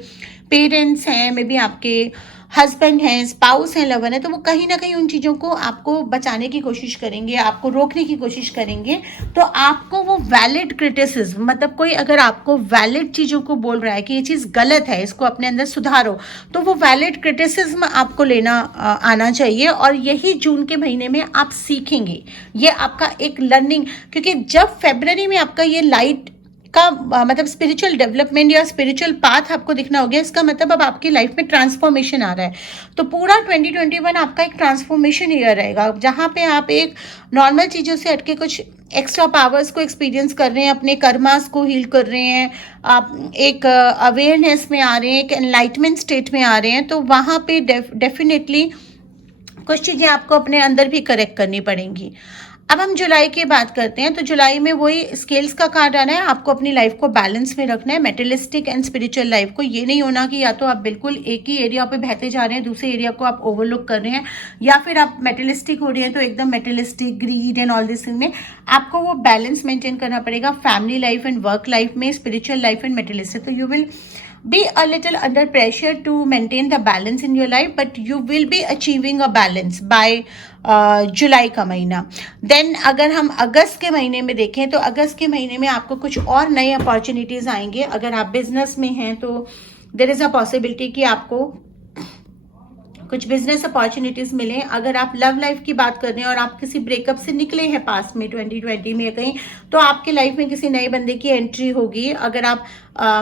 पेरेंट्स हैं, मे बी आपके हस्बैंड हैं, स्पाउस हैं, लवर है, तो वो कहीं ना कहीं उन चीज़ों को आपको बचाने की कोशिश करेंगे, आपको रोकने की कोशिश करेंगे। तो आपको वो वैलिड क्रिटिसिज्म, मतलब कोई अगर आपको वैलिड चीज़ों को बोल रहा है कि ये चीज़ गलत है, इसको अपने अंदर सुधारो, तो वो वैलिड क्रिटिसिज्म आपको लेना आना चाहिए। और यही जून के महीने में आप सीखेंगे, ये आपका एक लर्निंग, क्योंकि जब फरवरी में आपका ये लाइट का मतलब स्पिरिचुअल डेवलपमेंट या स्पिरिचुअल पाथ आपको दिखना हो गया, इसका मतलब अब आपकी लाइफ में ट्रांसफॉर्मेशन आ रहा है। तो पूरा 2021 आपका एक ट्रांसफॉर्मेशन ईयर रहेगा, जहाँ पे आप एक नॉर्मल चीज़ों से हटके कुछ एक्स्ट्रा पावर्स को एक्सपीरियंस कर रहे हैं, अपने कर्मास को हील कर रहे हैं, आप एक अवेयरनेस में आ रहे हैं, एक एनलाइटमेंट स्टेट में आ रहे हैं। तो वहाँ पे डेफिनेटली कुछ चीज़ें आपको अपने अंदर भी करेक्ट करनी पड़ेंगी। अब हम जुलाई की बात करते हैं, तो जुलाई में वही स्केल्स का कार्ड आना है। आपको अपनी लाइफ को बैलेंस में रखना है, मेटेरियलिस्टिक एंड स्पिरिचुअल लाइफ को। ये नहीं होना कि या तो आप बिल्कुल एक ही एरिया पे बहते जा रहे हैं, दूसरे एरिया को आप ओवरलुक कर रहे हैं, या फिर आप मेटेरियलिस्टिक हो रहे हैं तो एकदम materialistic, grid and all this thing में आपको वो बैलेंस मेंटेन करना पड़ेगा। Family life and work life में, स्पिरिचुअल लाइफ एंड मेटेरियलिस्टिक, तो you will be a little under pressure to maintain the balance in your life, but you will be achieving a balance by जुलाई का महीना। देन अगर हम अगस्त के महीने में देखें, तो अगस्त के महीने में आपको कुछ और नए अपॉर्चुनिटीज़ आएंगे। अगर आप बिजनेस में हैं तो देयर इज़ अ पॉसिबिलिटी कि आपको कुछ बिजनेस अपॉर्चुनिटीज़ मिलें। अगर आप लव लाइफ की बात कर रहे हैं और आप किसी ब्रेकअप से निकले हैं पास में 2020 में कहीं, तो आपके लाइफ में किसी नए बंदे की एंट्री होगी। अगर आप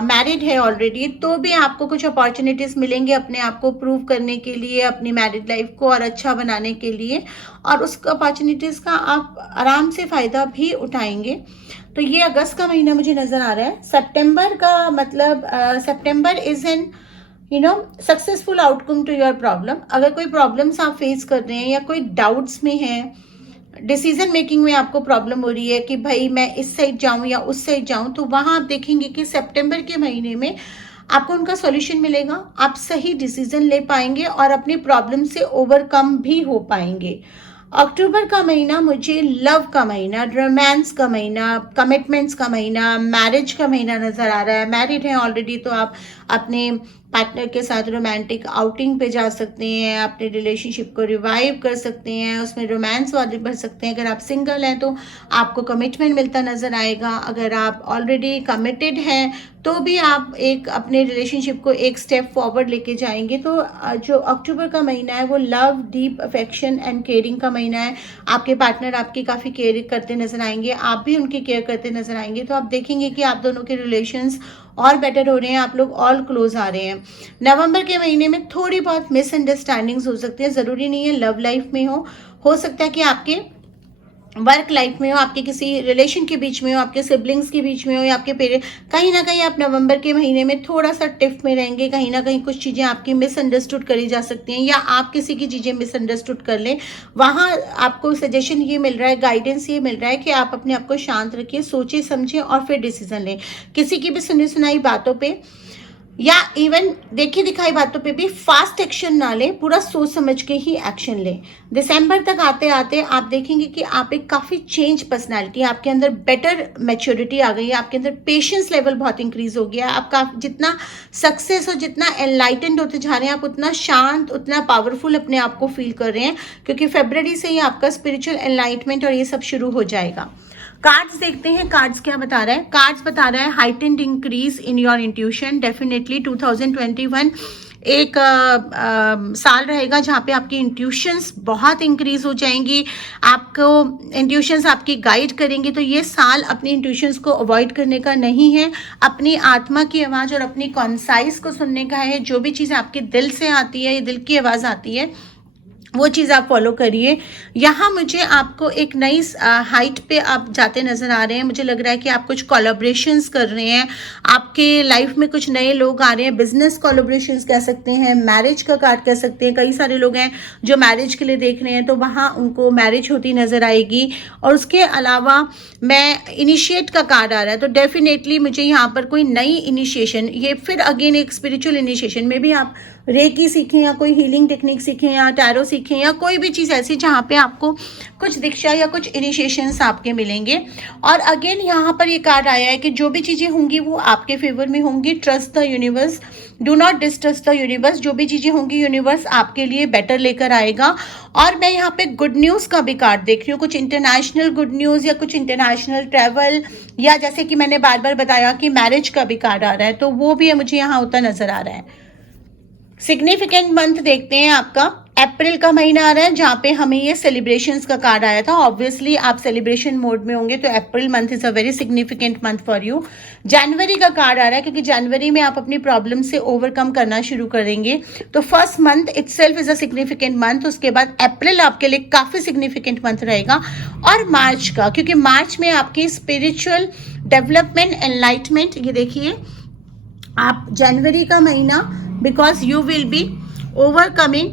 मैरिड है ऑलरेडी, तो भी आपको कुछ अपॉर्चुनिटीज़ मिलेंगे अपने आप को प्रूव करने के लिए, अपनी मैरिड लाइफ को और अच्छा बनाने के लिए, और उस अपॉर्चुनिटीज़ का आप आराम से फ़ायदा भी उठाएंगे। तो ये अगस्त का महीना मुझे नज़र आ रहा है। सितंबर का मतलब September is an successful outcome to your problem. अगर कोई प्रॉब्लम्स आप फेस कर रहे हैं या कोई डाउट्स में हैं, डिसीजन मेकिंग में आपको प्रॉब्लम हो रही है कि भाई मैं इस साइड जाऊं या उस साइड जाऊं, तो वहां आप देखेंगे कि सितंबर के महीने में आपको उनका सॉल्यूशन मिलेगा। आप सही डिसीजन ले पाएंगे और अपनी प्रॉब्लम से ओवरकम भी हो पाएंगे। अक्टूबर का महीना मुझे लव का महीना, रोमांस का महीना, कमिटमेंट्स का महीना, मैरिज का महीना नज़र आ रहा है। मैरिड हैं ऑलरेडी तो आप अपने पार्टनर के साथ रोमांटिक आउटिंग पे जा सकते हैं, अपने रिलेशनशिप को रिवाइव कर सकते हैं, उसमें रोमांस वाले भर सकते हैं। अगर आप सिंगल हैं तो आपको कमिटमेंट मिलता नज़र आएगा। अगर आप ऑलरेडी कमिटेड हैं तो भी आप एक अपने रिलेशनशिप को एक स्टेप फॉरवर्ड लेके जाएंगे। तो जो अक्टूबर का महीना है वो love, deep affection and caring का महीना है। आपके पार्टनर आपकी काफ़ी केयर करते नजर आएंगे, आप भी उनकी केयर करते नजर आएंगे। तो आप देखेंगे कि आप दोनों के रिलेशंस और बेटर हो रहे हैं, आप लोग और क्लोज आ रहे हैं। नवंबर के महीने में थोड़ी बहुत मिसअंडरस्टैंडिंग्स हो सकती है, ज़रूरी नहीं है लव लाइफ में हो सकता है कि आपके वर्क लाइफ में हो, आपके किसी रिलेशन के बीच में हो, आपके सिबलिंग्स के बीच में हो, या आपके पेरेंट्स, कहीं ना कहीं आप नवंबर के महीने में थोड़ा सा टिफ में रहेंगे। कहीं ना कहीं कुछ चीज़ें आपकी मिसअंडरस्टूड करी जा सकती हैं, या आप किसी की चीज़ें मिसअंडरस्टूड कर लें। वहाँ आपको सजेशन ये मिल रहा है, गाइडेंस ये मिल रहा है कि आप अपने आप को शांत रखिए, सोचिए समझिए और फिर डिसीजन लें। किसी की भी सुनी सुनाई बातों पर या इवन देखी दिखाई बातों पे भी फास्ट एक्शन ना लें, पूरा सोच समझ के ही एक्शन लें। दिसंबर तक आते आते आप देखेंगे कि आप एक काफ़ी चेंज पर्सनालिटी, आपके अंदर बेटर मैच्योरिटी आ गई है, आपके अंदर पेशेंस लेवल बहुत इंक्रीज हो गया है। आपका जितना सक्सेस और जितना एनलाइटेंड होते जा रहे हैं आप, उतना शांत, उतना पावरफुल अपने आप को फील कर रहे हैं, क्योंकि फरवरी से ही आपका स्पिरिचुअल एनलाइटमेंट और ये सब शुरू हो जाएगा। कार्ड्स देखते हैं, कार्ड्स क्या बता रहा है। कार्ड्स बता रहा है heightened increase in your intuition. Definitely 2021 एक साल रहेगा जहाँ पे आपकी इंट्यूशंस बहुत इंक्रीज हो जाएंगी, आपको इंट्यूशंस आपकी गाइड करेंगे। तो ये साल अपनी इंट्यूशंस को अवॉइड करने का नहीं है, अपनी आत्मा की आवाज़ और अपनी कॉन्साइज को सुनने का है। जो भी चीज़ आपके दिल से आती है, ये दिल की आवाज़ आती है, वो चीज़ आप फॉलो करिए। यहाँ मुझे आपको एक नई हाइट पे आप जाते नज़र आ रहे हैं। मुझे लग रहा है कि आप कुछ कोलैबोरेशंस कर रहे हैं, आपके लाइफ में कुछ नए लोग आ रहे हैं। बिजनेस कोलैबोरेशंस कह सकते हैं, मैरिज का कार्ड कह सकते हैं। कई सारे लोग हैं जो मैरिज के लिए देख रहे हैं, तो वहाँ उनको मैरिज होती नज़र आएगी। और उसके अलावा मैं इनिशिएट का कार्ड आ रहा है, तो डेफिनेटली मुझे यहाँ पर कोई नई इनिशिएशन, ये फिर अगेन एक स्पिरिचुअल इनिशिएशन में भी आप रेकी सीखें या कोई हीलिंग टेक्निक सीखें या टैरो सीखें या कोई भी चीज़ ऐसी जहाँ पे आपको कुछ दीक्षा या कुछ इनिशिएशंस आपके मिलेंगे। और अगेन यहाँ पर ये कार्ड आया है कि जो भी चीज़ें होंगी वो आपके फेवर में होंगी। Trust the universe, do not distrust the universe. जो भी चीज़ें होंगी यूनिवर्स आपके लिए बेटर लेकर आएगा। और मैं यहाँ पे गुड न्यूज़ का भी कार्ड देख रही हूँ, कुछ इंटरनेशनल गुड न्यूज़ या कुछ इंटरनेशनल ट्रैवल, या जैसे कि मैंने बार बार बताया कि मैरिज का भी कार्ड आ रहा है, तो वो भी मुझे यहाँ होता नज़र आ रहा है। सिग्निफिकेंट मंथ देखते हैं आपका। अप्रैल का महीना आ रहा है जहाँ पे हमें ये सेलिब्रेशंस का कार्ड आया था। ऑब्वियसली आप सेलिब्रेशन मोड में होंगे, तो April month is a very significant month for you. जनवरी का कार्ड आ रहा है क्योंकि जनवरी में आप अपनी प्रॉब्लम से ओवरकम करना शुरू करेंगे, तो first month itself is a significant month. उसके बाद अप्रैल आपके लिए काफ़ी सिग्निफिकेंट मंथ रहेगा। और मार्च का, क्योंकि मार्च में आपकी स्पिरिचुअल डेवलपमेंट, एनलाइटमेंट, ये देखिए आप जनवरी का महीना, because you will B overcoming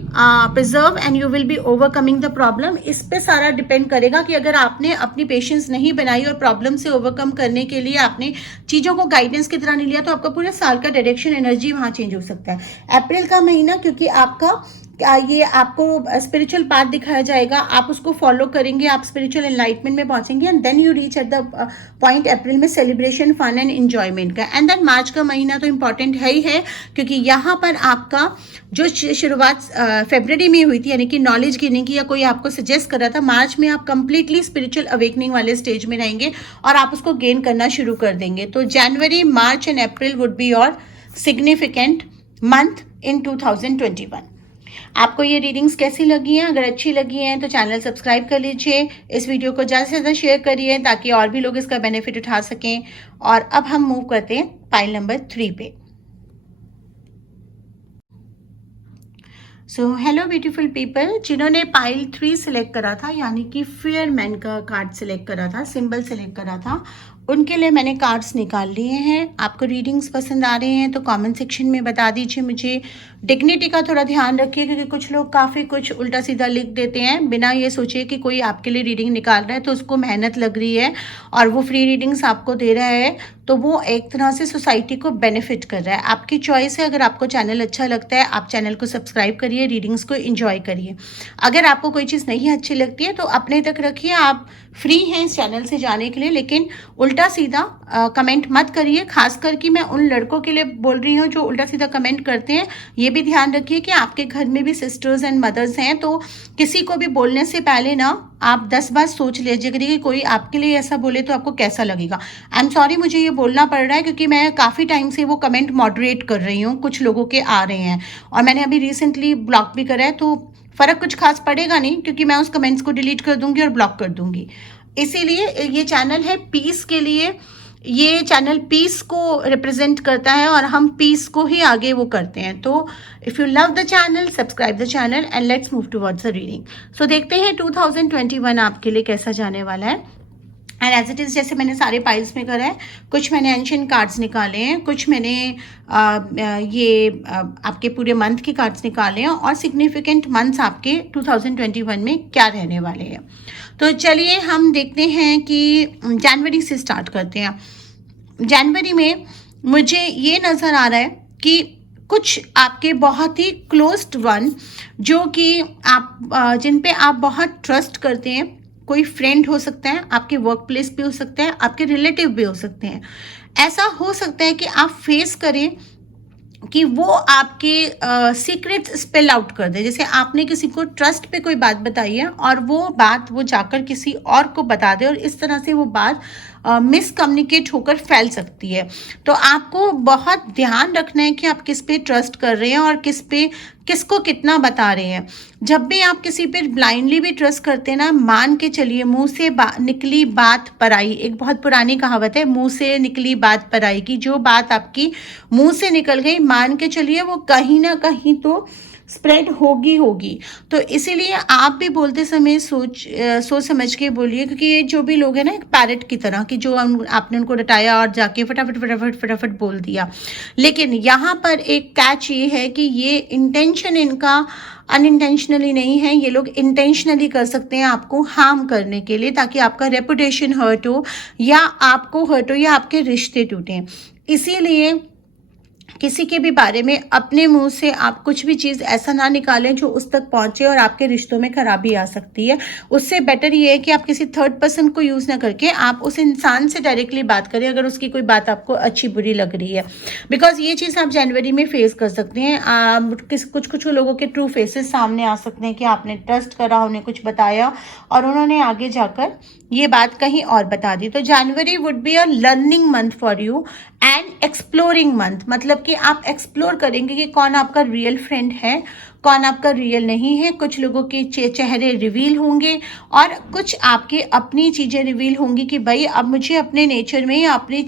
preserve and you will B overcoming the problem. इस पे सारा डिपेंड करेगा कि अगर आपने अपनी पेशेंस नहीं बनाई और प्रॉब्लम से ओवरकम करने के लिए आपने चीज़ों को गाइडेंस की तरह नहीं लिया, तो आपका पूरे साल का डायरेक्शन, एनर्जी वहाँ चेंज हो सकता है। अप्रैल का महीना, क्योंकि आपका ये आपको स्पिरिचुअल पाथ दिखाया जाएगा, आप उसको फॉलो करेंगे, आप स्पिरिचुअल एनलाइटमेंट में पहुंचेंगे, and then you reach at the point April में सेलिब्रेशन, फन एंड एंजॉयमेंट का। एंड देन मार्च का महीना तो इम्पॉर्टेंट है ही है, क्योंकि यहाँ पर आपका जो शुरुआत फरवरी में हुई थी, यानी कि नॉलेज गेनिंग की, या कोई आपको सजेस्ट कर रहा था, मार्च में आप कंप्लीटली स्पिरिचुअल अवेकनिंग वाले स्टेज में रहेंगे और आप उसको गेन करना शुरू कर देंगे। तो January, March and April would be your significant month in 2021। आपको ये रीडिंग्स कैसी लगी हैं? अगर अच्छी लगी हैं तो चैनल सब्सक्राइब कर लीजिए, इस वीडियो को ज़्यादा से ज़्यादा शेयर करिए ताकि और भी लोग इसका बेनिफिट उठा सकें। और अब हम मूव करते हैं पाइल नंबर 3 पे। सो हेलो ब्यूटीफुल पीपल, जिन्होंने पाइल 3 सिलेक्ट करा था, यानी कि फेयर मैन का कार्ड सिलेक्ट करा था, सिंबल सिलेक्ट करा था, उनके लिए मैंने कार्ड्स निकाल लिए हैं। आपको रीडिंग्स पसंद आ रहे हैं तो कमेंट सेक्शन में बता दीजिए मुझे। डिग्निटी का थोड़ा ध्यान रखिए, क्योंकि कुछ लोग काफ़ी कुछ उल्टा सीधा लिख देते हैं बिना ये सोचे कि कोई आपके लिए रीडिंग निकाल रहा है तो उसको मेहनत लग रही है और वो फ्री रीडिंग्स आपको दे रहा है, तो वो एक तरह से सोसाइटी को बेनिफिट कर रहा है। आपकी चॉइस है। अगर आपको चैनल अच्छा लगता है आप चैनल को सब्सक्राइब करिए, रीडिंग्स को एंजॉय करिए। अगर आपको कोई चीज़ नहीं अच्छी लगती है तो अपने तक रखिए, आप फ्री हैं इस चैनल से जाने के लिए, लेकिन उल्टा सीधा कमेंट मत करिए। खास करके मैं उन लड़कों के लिए बोल रही हूँ जो उल्टा सीधा कमेंट करते हैं। ये भी ध्यान रखिए कि आपके घर में भी सिस्टर्स एंड मदर्स हैं, तो किसी को भी बोलने से पहले ना आप 10 बार सोच लीजिए कि कोई आपके लिए ऐसा बोले तो आपको कैसा लगेगा। आई एम सॉरी, मुझे ये बोलना पड़ रहा है क्योंकि मैं काफ़ी टाइम से वो कमेंट मॉडरेट कर रही हूँ, कुछ लोगों के आ रहे हैं और मैंने अभी रिसेंटली ब्लॉक भी करा है, तो फ़र्क कुछ खास पड़ेगा नहीं क्योंकि मैं उस कमेंट्स को डिलीट कर दूंगी और ब्लॉक कर दूंगी। इसीलिए ये चैनल है पीस के लिए, ये चैनल पीस को रिप्रेजेंट करता है और हम पीस को ही आगे वो करते हैं। तो if you love the channel, subscribe the channel and let's move towards the reading. So देखते हैं 2021 आपके लिए कैसा जाने वाला है। एंड एज इट इज़ जैसे मैंने सारे पाइल्स में करा है, कुछ मैंने एंशिएंट कार्ड्स निकाले हैं, कुछ मैंने आपके पूरे मंथ के कार्ड्स निकाले हैं और सिग्निफिकेंट मंथ्स आपके 2021 में क्या रहने वाले हैं। तो चलिए हम देखते हैं कि जनवरी से स्टार्ट करते हैं। जनवरी में मुझे ये नज़र आ रहा है कि कुछ आपके बहुत ही क्लोज्ड वन जो कि आप जिन पे आप बहुत ट्रस्ट करते हैं, कोई फ्रेंड हो सकता है, आपके वर्क प्लेस भी हो सकता है, आपके रिलेटिव भी हो सकते हैं। ऐसा हो सकता है कि आप फेस करें कि वो आपके सीक्रेट स्पेल आउट कर दे। जैसे आपने किसी को ट्रस्ट पे कोई बात बताई है और वो बात वो जाकर किसी और को बता दे और इस तरह से वो बात मिसकम्युनिकेट होकर फैल सकती है। तो आपको बहुत ध्यान रखना है कि आप किस पे ट्रस्ट कर रहे हैं और किसको कितना बता रहे हैं। जब भी आप किसी पे ब्लाइंडली भी ट्रस्ट करते हैं ना, मान के चलिए मुंह से निकली बात पराई, एक बहुत पुरानी कहावत है, मुंह से निकली बात पराई की। जो बात आपकी मुंह से निकल गई, मान के चलिए वो कहीं ना कहीं तो स्प्रेड होगी। तो इसीलिए आप भी बोलते समय सोच समझ के बोलिए, क्योंकि ये जो भी लोग हैं ना एक पैरेट की तरह कि जो आपने उनको रटाया और जाके फटाफट बोल दिया। लेकिन यहाँ पर एक कैच ये है कि ये इंटेंशन इनका अनइंटेंशनली नहीं है, ये लोग इंटेंशनली कर सकते हैं आपको हार्म करने के लिए, ताकि आपका रेपुटेशन हर्ट हो या आपको हर्ट हो या आपके रिश्ते टूटें। इसीलिए किसी के भी बारे में अपने मुंह से आप कुछ भी चीज़ ऐसा ना निकालें जो उस तक पहुंचे और आपके रिश्तों में खराबी आ सकती है। उससे बेटर ये है कि आप किसी थर्ड पर्सन को यूज़ ना करके आप उस इंसान से डायरेक्टली बात करें अगर उसकी कोई बात आपको अच्छी बुरी लग रही है। बिकॉज ये चीज़ आप जनवरी में फेस कर सकते हैं। कुछ लोगों के ट्रू फेसेस सामने आ सकते हैं कि आपने ट्रस्ट करा, उन्हें कुछ बताया और उन्होंने आगे जाकर ये बात कहीं और बता दी। तो January would be a learning month for you and exploring month, मतलब कि आप एक्सप्लोर करेंगे कि कौन आपका रियल फ्रेंड है, कौन आपका रियल नहीं है। कुछ लोगों के चेहरे रिवील होंगे और कुछ आपके अपनी चीज़ें रिवील होंगी कि भाई अब मुझे अपने नेचर में या अपनी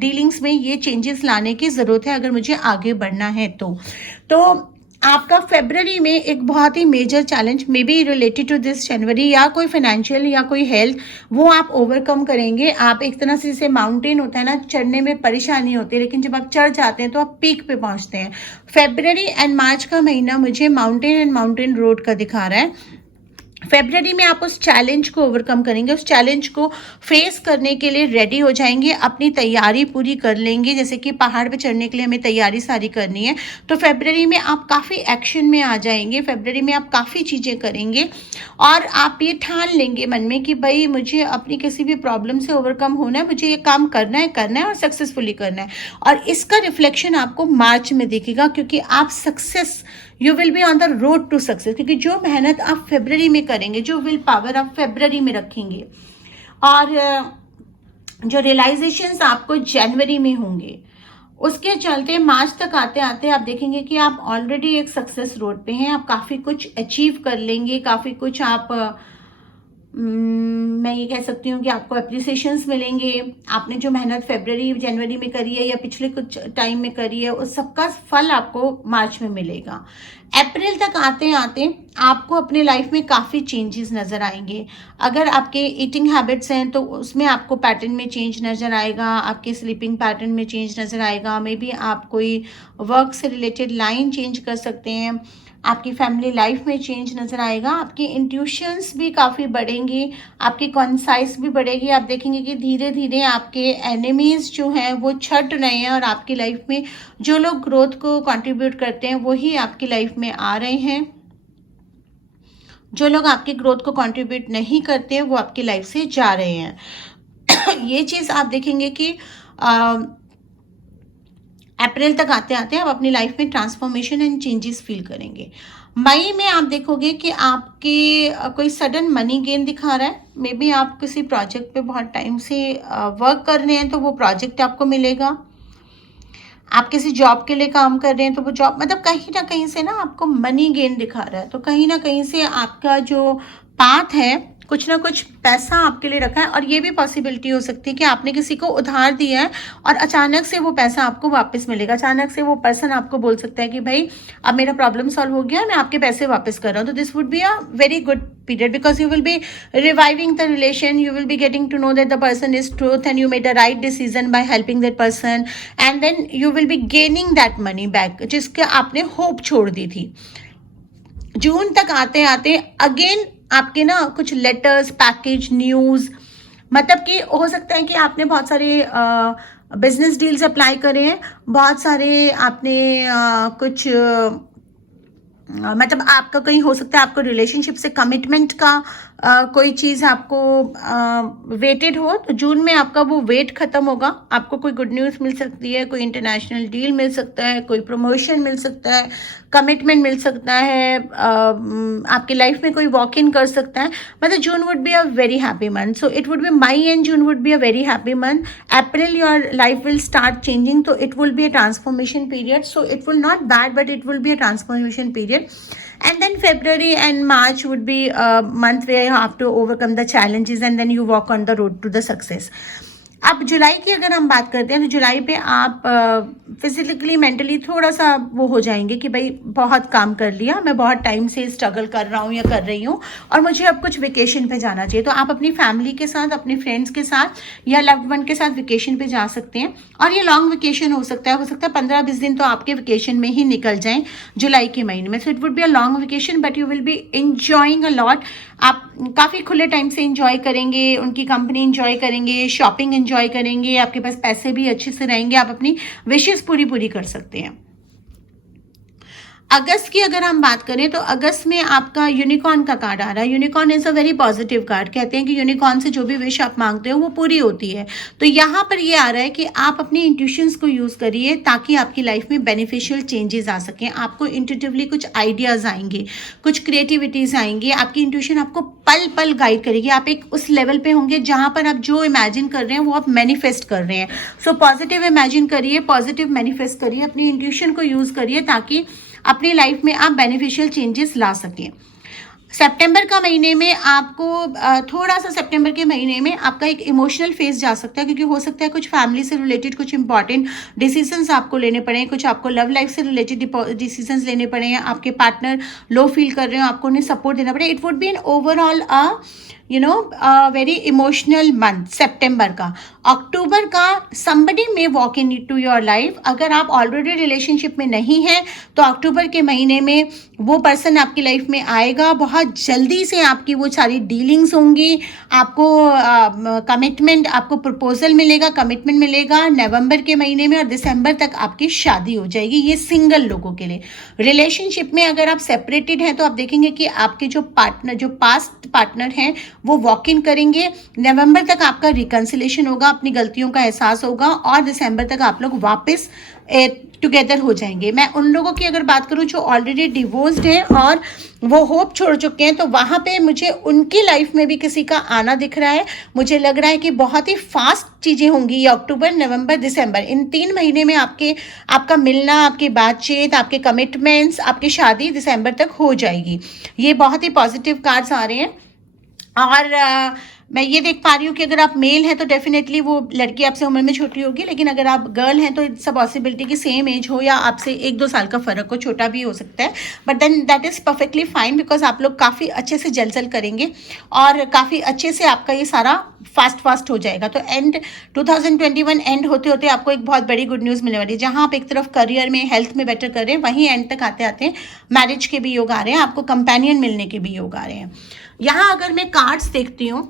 डीलिंग्स में ये चेंजेस लाने की ज़रूरत है अगर मुझे आगे बढ़ना है। तो आपका फेब्रवरी में एक बहुत ही major challenge may be related to this January, या कोई फाइनेंशियल या कोई हेल्थ, वो आप ओवरकम करेंगे। आप एक तरह से जैसे माउंटेन होता है ना, चढ़ने में परेशानी होती है लेकिन जब आप चढ़ जाते हैं तो आप पीक पे पहुंचते हैं। फेब्रवरी एंड मार्च का महीना मुझे माउंटेन रोड का दिखा रहा है। फेब्रवरी में आप उस चैलेंज को ओवरकम करेंगे, उस चैलेंज को फेस करने के लिए रेडी हो जाएंगे, अपनी तैयारी पूरी कर लेंगे। जैसे कि पहाड़ पे चढ़ने के लिए हमें तैयारी सारी करनी है, तो फेब्रवरी में आप काफ़ी एक्शन में आ जाएंगे। फेब्रवरी में आप काफ़ी चीज़ें करेंगे और आप ये ठान लेंगे मन में कि भाई मुझे अपनी किसी भी प्रॉब्लम से ओवरकम होना है, मुझे ये काम करना है और सक्सेसफुली करना है। और इसका रिफ्लेक्शन आपको मार्च में दिखेगा, क्योंकि आप success, you will be on the road to success. क्योंकि जो मेहनत आप फेब्रवरी में करेंगे, जो विल पावर आप फेब्रवरी में रखेंगे और जो रियलाइजेशंस आपको जनवरी में होंगे, उसके चलते मार्च तक आते आते आप देखेंगे कि आप ऑलरेडी एक सक्सेस रोड पे हैं। आप काफ़ी कुछ अचीव कर लेंगे, काफ़ी कुछ आप मैं ये कह सकती हूँ कि आपको अप्रिसिएशंस मिलेंगे। आपने जो मेहनत फरवरी जनवरी में करी है या पिछले कुछ टाइम में करी है, उस सबका फल आपको मार्च में मिलेगा। अप्रैल तक आते आते आपको अपने लाइफ में काफ़ी चेंजेस नज़र आएंगे। अगर आपके ईटिंग हैबिट्स हैं तो उसमें आपको पैटर्न में चेंज नज़र आएगा, आपके स्लीपिंग पैटर्न में चेंज नज़र आएगा। मे बी आप कोई वर्क से रिलेटेड लाइन चेंज कर सकते हैं। आपकी फैमिली लाइफ में चेंज नज़र आएगा। आपकी इंट्यूशंस भी काफ़ी बढ़ेंगी, आपकी कॉन्साइज भी बढ़ेगी। आप देखेंगे कि धीरे धीरे आपके एनिमीज़ जो हैं वो छट रहे हैं और आपकी लाइफ में जो लोग ग्रोथ को कंट्रीब्यूट करते हैं वही आपकी लाइफ में आ रहे हैं। जो लोग आपकी ग्रोथ को कंट्रीब्यूट नहीं करते हैं वो आपकी लाइफ से जा रहे हैं। ये चीज़ आप देखेंगे कि अप्रैल तक आते आते आप अपनी लाइफ में ट्रांसफॉर्मेशन एंड चेंजेस फील करेंगे। मई में आप देखोगे कि आपके कोई सडन मनी गेन दिखा रहा है। मे बी आप किसी प्रोजेक्ट पे बहुत टाइम से वर्क कर रहे हैं तो वो प्रोजेक्ट आपको मिलेगा। आप किसी जॉब के लिए काम कर रहे हैं तो वो जॉब, मतलब कहीं ना कहीं से ना आपको मनी गेन दिखा रहा है। तो कहीं ना कहीं से आपका जो पाथ है, कुछ ना कुछ पैसा आपके लिए रखा है। और ये भी पॉसिबिलिटी हो सकती है कि आपने किसी को उधार दिया है और अचानक से वो पैसा आपको वापस मिलेगा। अचानक से वो पर्सन आपको बोल सकता है कि भाई अब मेरा प्रॉब्लम सॉल्व हो गया, मैं आपके पैसे वापस कर रहा हूँ। तो this would be a very good period because you will be reviving the relation, you will be getting to know that the person is truth and you made the right decision by helping that person, and then you will be gaining that money back जिसके आपने होप छोड़ दी थी। जून तक आते आते अगेन आपके ना कुछ लेटर्स, पैकेज, न्यूज़, मतलब कि हो सकता है कि आपने बहुत सारे बिजनेस डील्स अप्लाई करे हैं, बहुत सारे आपने कुछ मतलब आपका कहीं हो सकता है आपको रिलेशनशिप से कमिटमेंट का कोई चीज़ आपको वेटेड हो। तो जून में आपका वो वेट ख़त्म होगा। आपको कोई गुड न्यूज़ मिल सकती है, कोई इंटरनेशनल डील मिल सकता है, कोई प्रमोशन मिल सकता है, कमिटमेंट मिल सकता है, आपकी लाइफ में कोई वॉक इन कर सकता है। मतलब June would be a very happy month. So it would be May and June would be a very happy month. April your life will start changing, तो it will be a transformation period. So it will not bad but it will be a transformation period. And then February and March would be a month where you have to overcome the challenges and then you walk on the road to the success. अब जुलाई की अगर हम बात करते हैं तो जुलाई पे आप फिजिकली मेंटली थोड़ा सा वो हो जाएंगे कि भाई बहुत काम कर लिया, मैं बहुत टाइम से स्ट्रगल कर रहा हूँ या कर रही हूँ और मुझे अब कुछ वेकेशन पे जाना चाहिए। तो आप अपनी फैमिली के साथ, अपने फ्रेंड्स के साथ या लव्ड वन के साथ वेकेशन पे जा सकते हैं। और ये लॉन्ग वेकेशन हो सकता है 15-20 दिन तो आपके वेकेशन में ही निकल जाएं जुलाई के महीने में। सो it would be a long vacation but you will be enjoying a lot. आप काफ़ी खुले टाइम से इंजॉय करेंगे, उनकी कंपनी इंजॉय करेंगे, शॉपिंग इंजॉय करेंगे, आपके पास पैसे भी अच्छे से रहेंगे, आप अपनी विशेष पूरी कर सकते हैं। अगस्त की अगर हम बात करें तो अगस्त में आपका यूनिकॉर्न का कार्ड आ रहा है। Unicorn is a very positive card. कहते हैं कि यूनिकॉर्न से जो भी विश आप मांगते हो वो पूरी होती है। तो यहाँ पर ये आ रहा है कि आप अपनी इंट्यूशंस को यूज़ करिए ताकि आपकी लाइफ में बेनिफिशियल चेंजेस आ सकें। आपको इंट्यूटिवली कुछ आइडियाज़ आएंगे, कुछ क्रिएटिविटीज़ आएंगी। आपकी इंट्यूशन आपको पल पल गाइड करेगी। आप एक उस लेवल पे होंगे जहाँ पर आप जो इमेजिन कर रहे हैं वो आप मैनिफेस्ट कर रहे हैं। सो पॉजिटिव इमेजिन करिए, पॉजिटिव मैनिफेस्ट करिए, अपनी इंट्यूशन को यूज़ करिए ताकि अपनी लाइफ में आप बेनिफिशियल चेंजेस ला सकें। सितंबर का महीने में आपको थोड़ा सा, सितंबर के महीने में आपका एक इमोशनल फेज जा सकता है क्योंकि हो सकता है कुछ फैमिली से रिलेटेड कुछ इंपॉर्टेंट डिसीजंस आपको लेने पड़े, कुछ आपको लव लाइफ से रिलेटेड डिसीजंस लेने पड़े हैं, आपके पार्टनर लो फील कर रहे हो, आपको उन्हें सपोर्ट देना पड़े। It would be an overall very emotional month September का। अक्टूबर का somebody may walk into your life। अगर आप ऑलरेडी रिलेशनशिप में नहीं हैं तो अक्टूबर के महीने में वो पर्सन आपकी लाइफ में आएगा। बहुत जल्दी से आपकी वो सारी डीलिंग्स होंगी, आपको कमिटमेंट, आपको प्रपोजल मिलेगा, कमिटमेंट मिलेगा नवंबर के महीने में और दिसंबर तक आपकी शादी हो जाएगी। ये सिंगल लोगों के लिए। रिलेशनशिप में अगर आप सेपरेटेड हैं तो आप देखेंगे कि आपके जो पास्ट पार्टनर हैं वो वॉक इन करेंगे। नवंबर तक आपका रिकंसिलेशन होगा, अपनी गलतियों का एहसास होगा और दिसंबर तक आप लोग वापस टुगेदर हो जाएंगे। मैं उन लोगों की अगर बात करूं जो ऑलरेडी डिवोर्स्ड हैं और वो होप छोड़ चुके हैं तो वहाँ पे मुझे उनकी लाइफ में भी किसी का आना दिख रहा है। मुझे लग रहा है कि बहुत ही फास्ट चीज़ें होंगी ये अक्टूबर, नवंबर, दिसंबर, इन 3 महीने में आपका मिलना, आपकी बातचीत, आपके कमिटमेंट्स, आपकी शादी दिसंबर तक हो जाएगी। ये बहुत ही पॉजिटिव कार्ड्स आ रहे हैं। और मैं ये देख पा रही हूँ कि अगर आप मेल हैं तो डेफिनेटली वो लड़की आपसे उम्र में छोटी होगी, लेकिन अगर आप गर्ल हैं तो इट्स अ पॉसिबिलिटी कि सेम एज हो या आपसे 1-2 साल का फ़र्क हो, छोटा भी हो सकता है, but then that is perfectly fine because आप लोग काफ़ी अच्छे से जल करेंगे और काफ़ी अच्छे से आपका ये सारा फास्ट हो जाएगा। तो एंड 2021 एंड होते होते आपको एक बहुत बड़ी गुड न्यूज़ मिलने वाली है। जहाँ आप एक तरफ करियर में, हेल्थ में बेटर कर रहे हैं, वहीं एंड तक आते आते मैरिज के भी योग आ रहे हैं, आपको कंपेनियन मिलने के भी योग आ रहे हैं। यहाँ अगर मैं कार्ड्स देखती हूँ,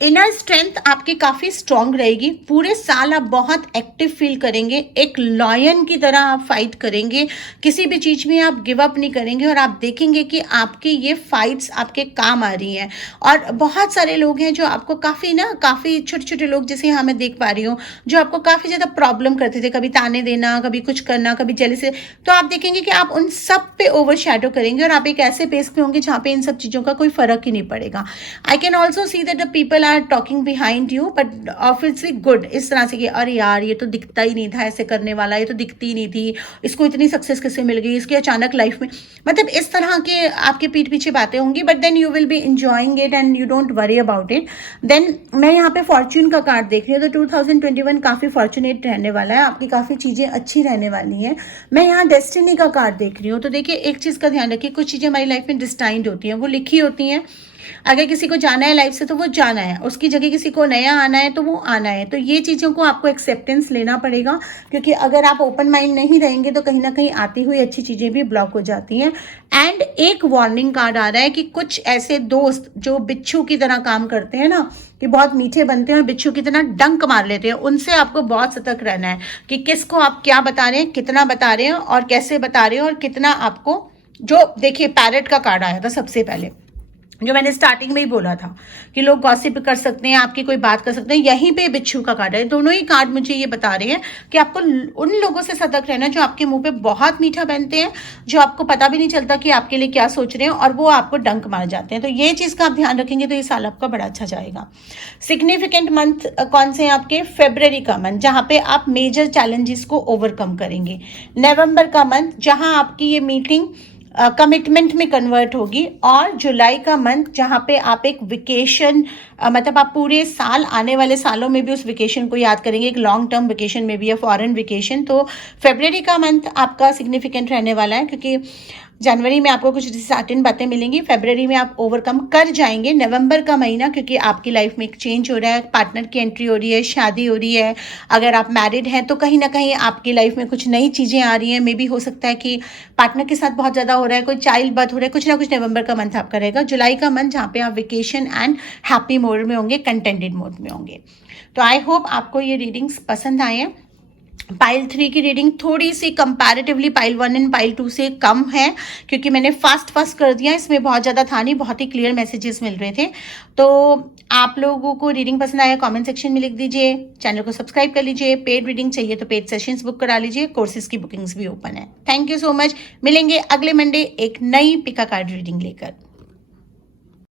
इनर स्ट्रेंथ आपकी काफ़ी स्ट्रांग रहेगी। पूरे साल आप बहुत एक्टिव फील करेंगे, एक लॉयन की तरह आप फाइट करेंगे, किसी भी चीज़ में आप गिव अप नहीं करेंगे और आप देखेंगे कि आपकी ये फाइट्स आपके काम आ रही हैं। और बहुत सारे लोग हैं जो आपको काफ़ी छोटे छोटे लोग, जैसे यहाँ मैं देख पा रही हूँ, जो आपको काफ़ी ज़्यादा प्रॉब्लम करते थे, कभी ताने देना, कभी कुछ करना, कभी जेलसी, तो आप देखेंगे कि आप उन सब पे ओवर शैडो करेंगे और आप एक ऐसे पेस पे होंगे जहाँ पे इन सब चीज़ों का कोई फ़र्क ही नहीं पड़ेगा। I can also see that the people are talking behind you, but obviously good, इस तरह से कि अरे यार ये तो दिखता ही नहीं था ऐसे करने वाला, ये तो दिखती ही नहीं थी, इसको इतनी सक्सेस कैसे मिल गई, इसकी अचानक लाइफ में, मतलब इस तरह के आपके पीठ पीछे बातें होंगी, but then you will be enjoying it and you don't worry about it. Then मैं यहाँ पे फॉर्च्यून का कार्ड देख रही हूँ, तो 2021 काफ़ी फॉर्चुनेट रहने वाला है, आपकी काफ़ी चीज़ें अच्छी रहने वाली हैं। मैं यहाँ डेस्टिनी का कार्ड देख रही हूँ, तो देखिए एक चीज़ का ध्यान रखिए, कुछ चीज़ें हमारी लाइफ में डिस्टाइंड होती हैं, वो लिखी होती हैं। अगर किसी को जाना है लाइफ से तो वो जाना है, उसकी जगह किसी को नया आना है तो वो आना है। तो ये चीज़ों को आपको एक्सेप्टेंस लेना पड़ेगा, क्योंकि अगर आप ओपन माइंड नहीं रहेंगे तो कहीं ना कहीं आती हुई अच्छी चीज़ें भी ब्लॉक हो जाती हैं। एंड एक वार्निंग कार्ड आ रहा है कि कुछ ऐसे दोस्त जो बिच्छू की तरह काम करते हैं ना, कि बहुत मीठे बनते हैं और बिच्छू की तरह डंक मार लेते हैं, उनसे आपको बहुत सतर्क रहना है कि किसको आप क्या बता रहे हैं, कितना बता रहे हैं और कैसे बता रहे हैं और कितना आपको। जो देखिए पैरेट का कार्ड आया था सबसे पहले, जो मैंने स्टार्टिंग में ही बोला था कि लोग गॉसिप कर सकते हैं, आपकी कोई बात कर सकते हैं, यहीं पे बिच्छू का कार्ड है। दोनों ही कार्ड मुझे ये बता रहे हैं कि आपको उन लोगों से सतर्क रहना जो आपके मुंह पे बहुत मीठा बनते हैं, जो आपको पता भी नहीं चलता कि आपके लिए क्या सोच रहे हैं और वो आपको डंक मार जाते हैं। तो ये चीज़ का आप ध्यान रखेंगे तो ये साल आपका बड़ा अच्छा जाएगा। सिग्निफिकेंट मंथ कौन से हैं आपके? फेब्रवरी का मंथ, जहाँ पे आप मेजर चैलेंजेस को ओवरकम करेंगे। नवंबर का मंथ, जहाँ आपकी ये मीटिंग कमिटमेंट में कन्वर्ट होगी। और जुलाई का मंथ, जहाँ पे आप एक वेकेशन, मतलब आप पूरे साल, आने वाले सालों में भी उस वेकेशन को याद करेंगे, एक लॉन्ग टर्म वेकेशन में भी या फॉरेन वेकेशन। तो फरवरी का मंथ आपका सिग्निफिकेंट रहने वाला है, क्योंकि जनवरी में आपको कुछ डिसहार्टेन बातें मिलेंगी, फरवरी में आप ओवरकम कर जाएंगे। नवंबर का महीना, क्योंकि आपकी लाइफ में एक चेंज हो रहा है, पार्टनर की एंट्री हो रही है, शादी हो रही है, अगर आप मैरिड हैं तो कहीं ना कहीं आपकी लाइफ में कुछ नई चीज़ें आ रही हैं। मे बी हो सकता है कि पार्टनर के साथ बहुत ज़्यादा हो रहा है, कोई चाइल्ड बर्थ हो रहा है, कुछ ना कुछ नवंबर का मंथ आपका रहेगा। जुलाई का मंथ, जहाँ पे आप वेकेशन एंड हैप्पी मोड में होंगे, कंटेंटेड मोड में होंगे। तो आई होप आपको ये रीडिंग्स पसंद आए हैं। पाइल 3 की रीडिंग थोड़ी सी कंपैरेटिवली पाइल 1 एंड पाइल 2 से कम है, क्योंकि मैंने फास्ट कर दिया, इसमें बहुत ज़्यादा था नहीं, बहुत ही क्लियर मैसेजेस मिल रहे थे। तो आप लोगों को रीडिंग पसंद आया, कमेंट सेक्शन में लिख दीजिए, चैनल को सब्सक्राइब कर लीजिए। पेड रीडिंग चाहिए तो पेड सेशंस बुक करा लीजिए, कोर्सेज की बुकिंग्स भी ओपन है। थैंक यू सो मच, मिलेंगे अगले मंडे एक नई पिका कार्ड रीडिंग लेकर।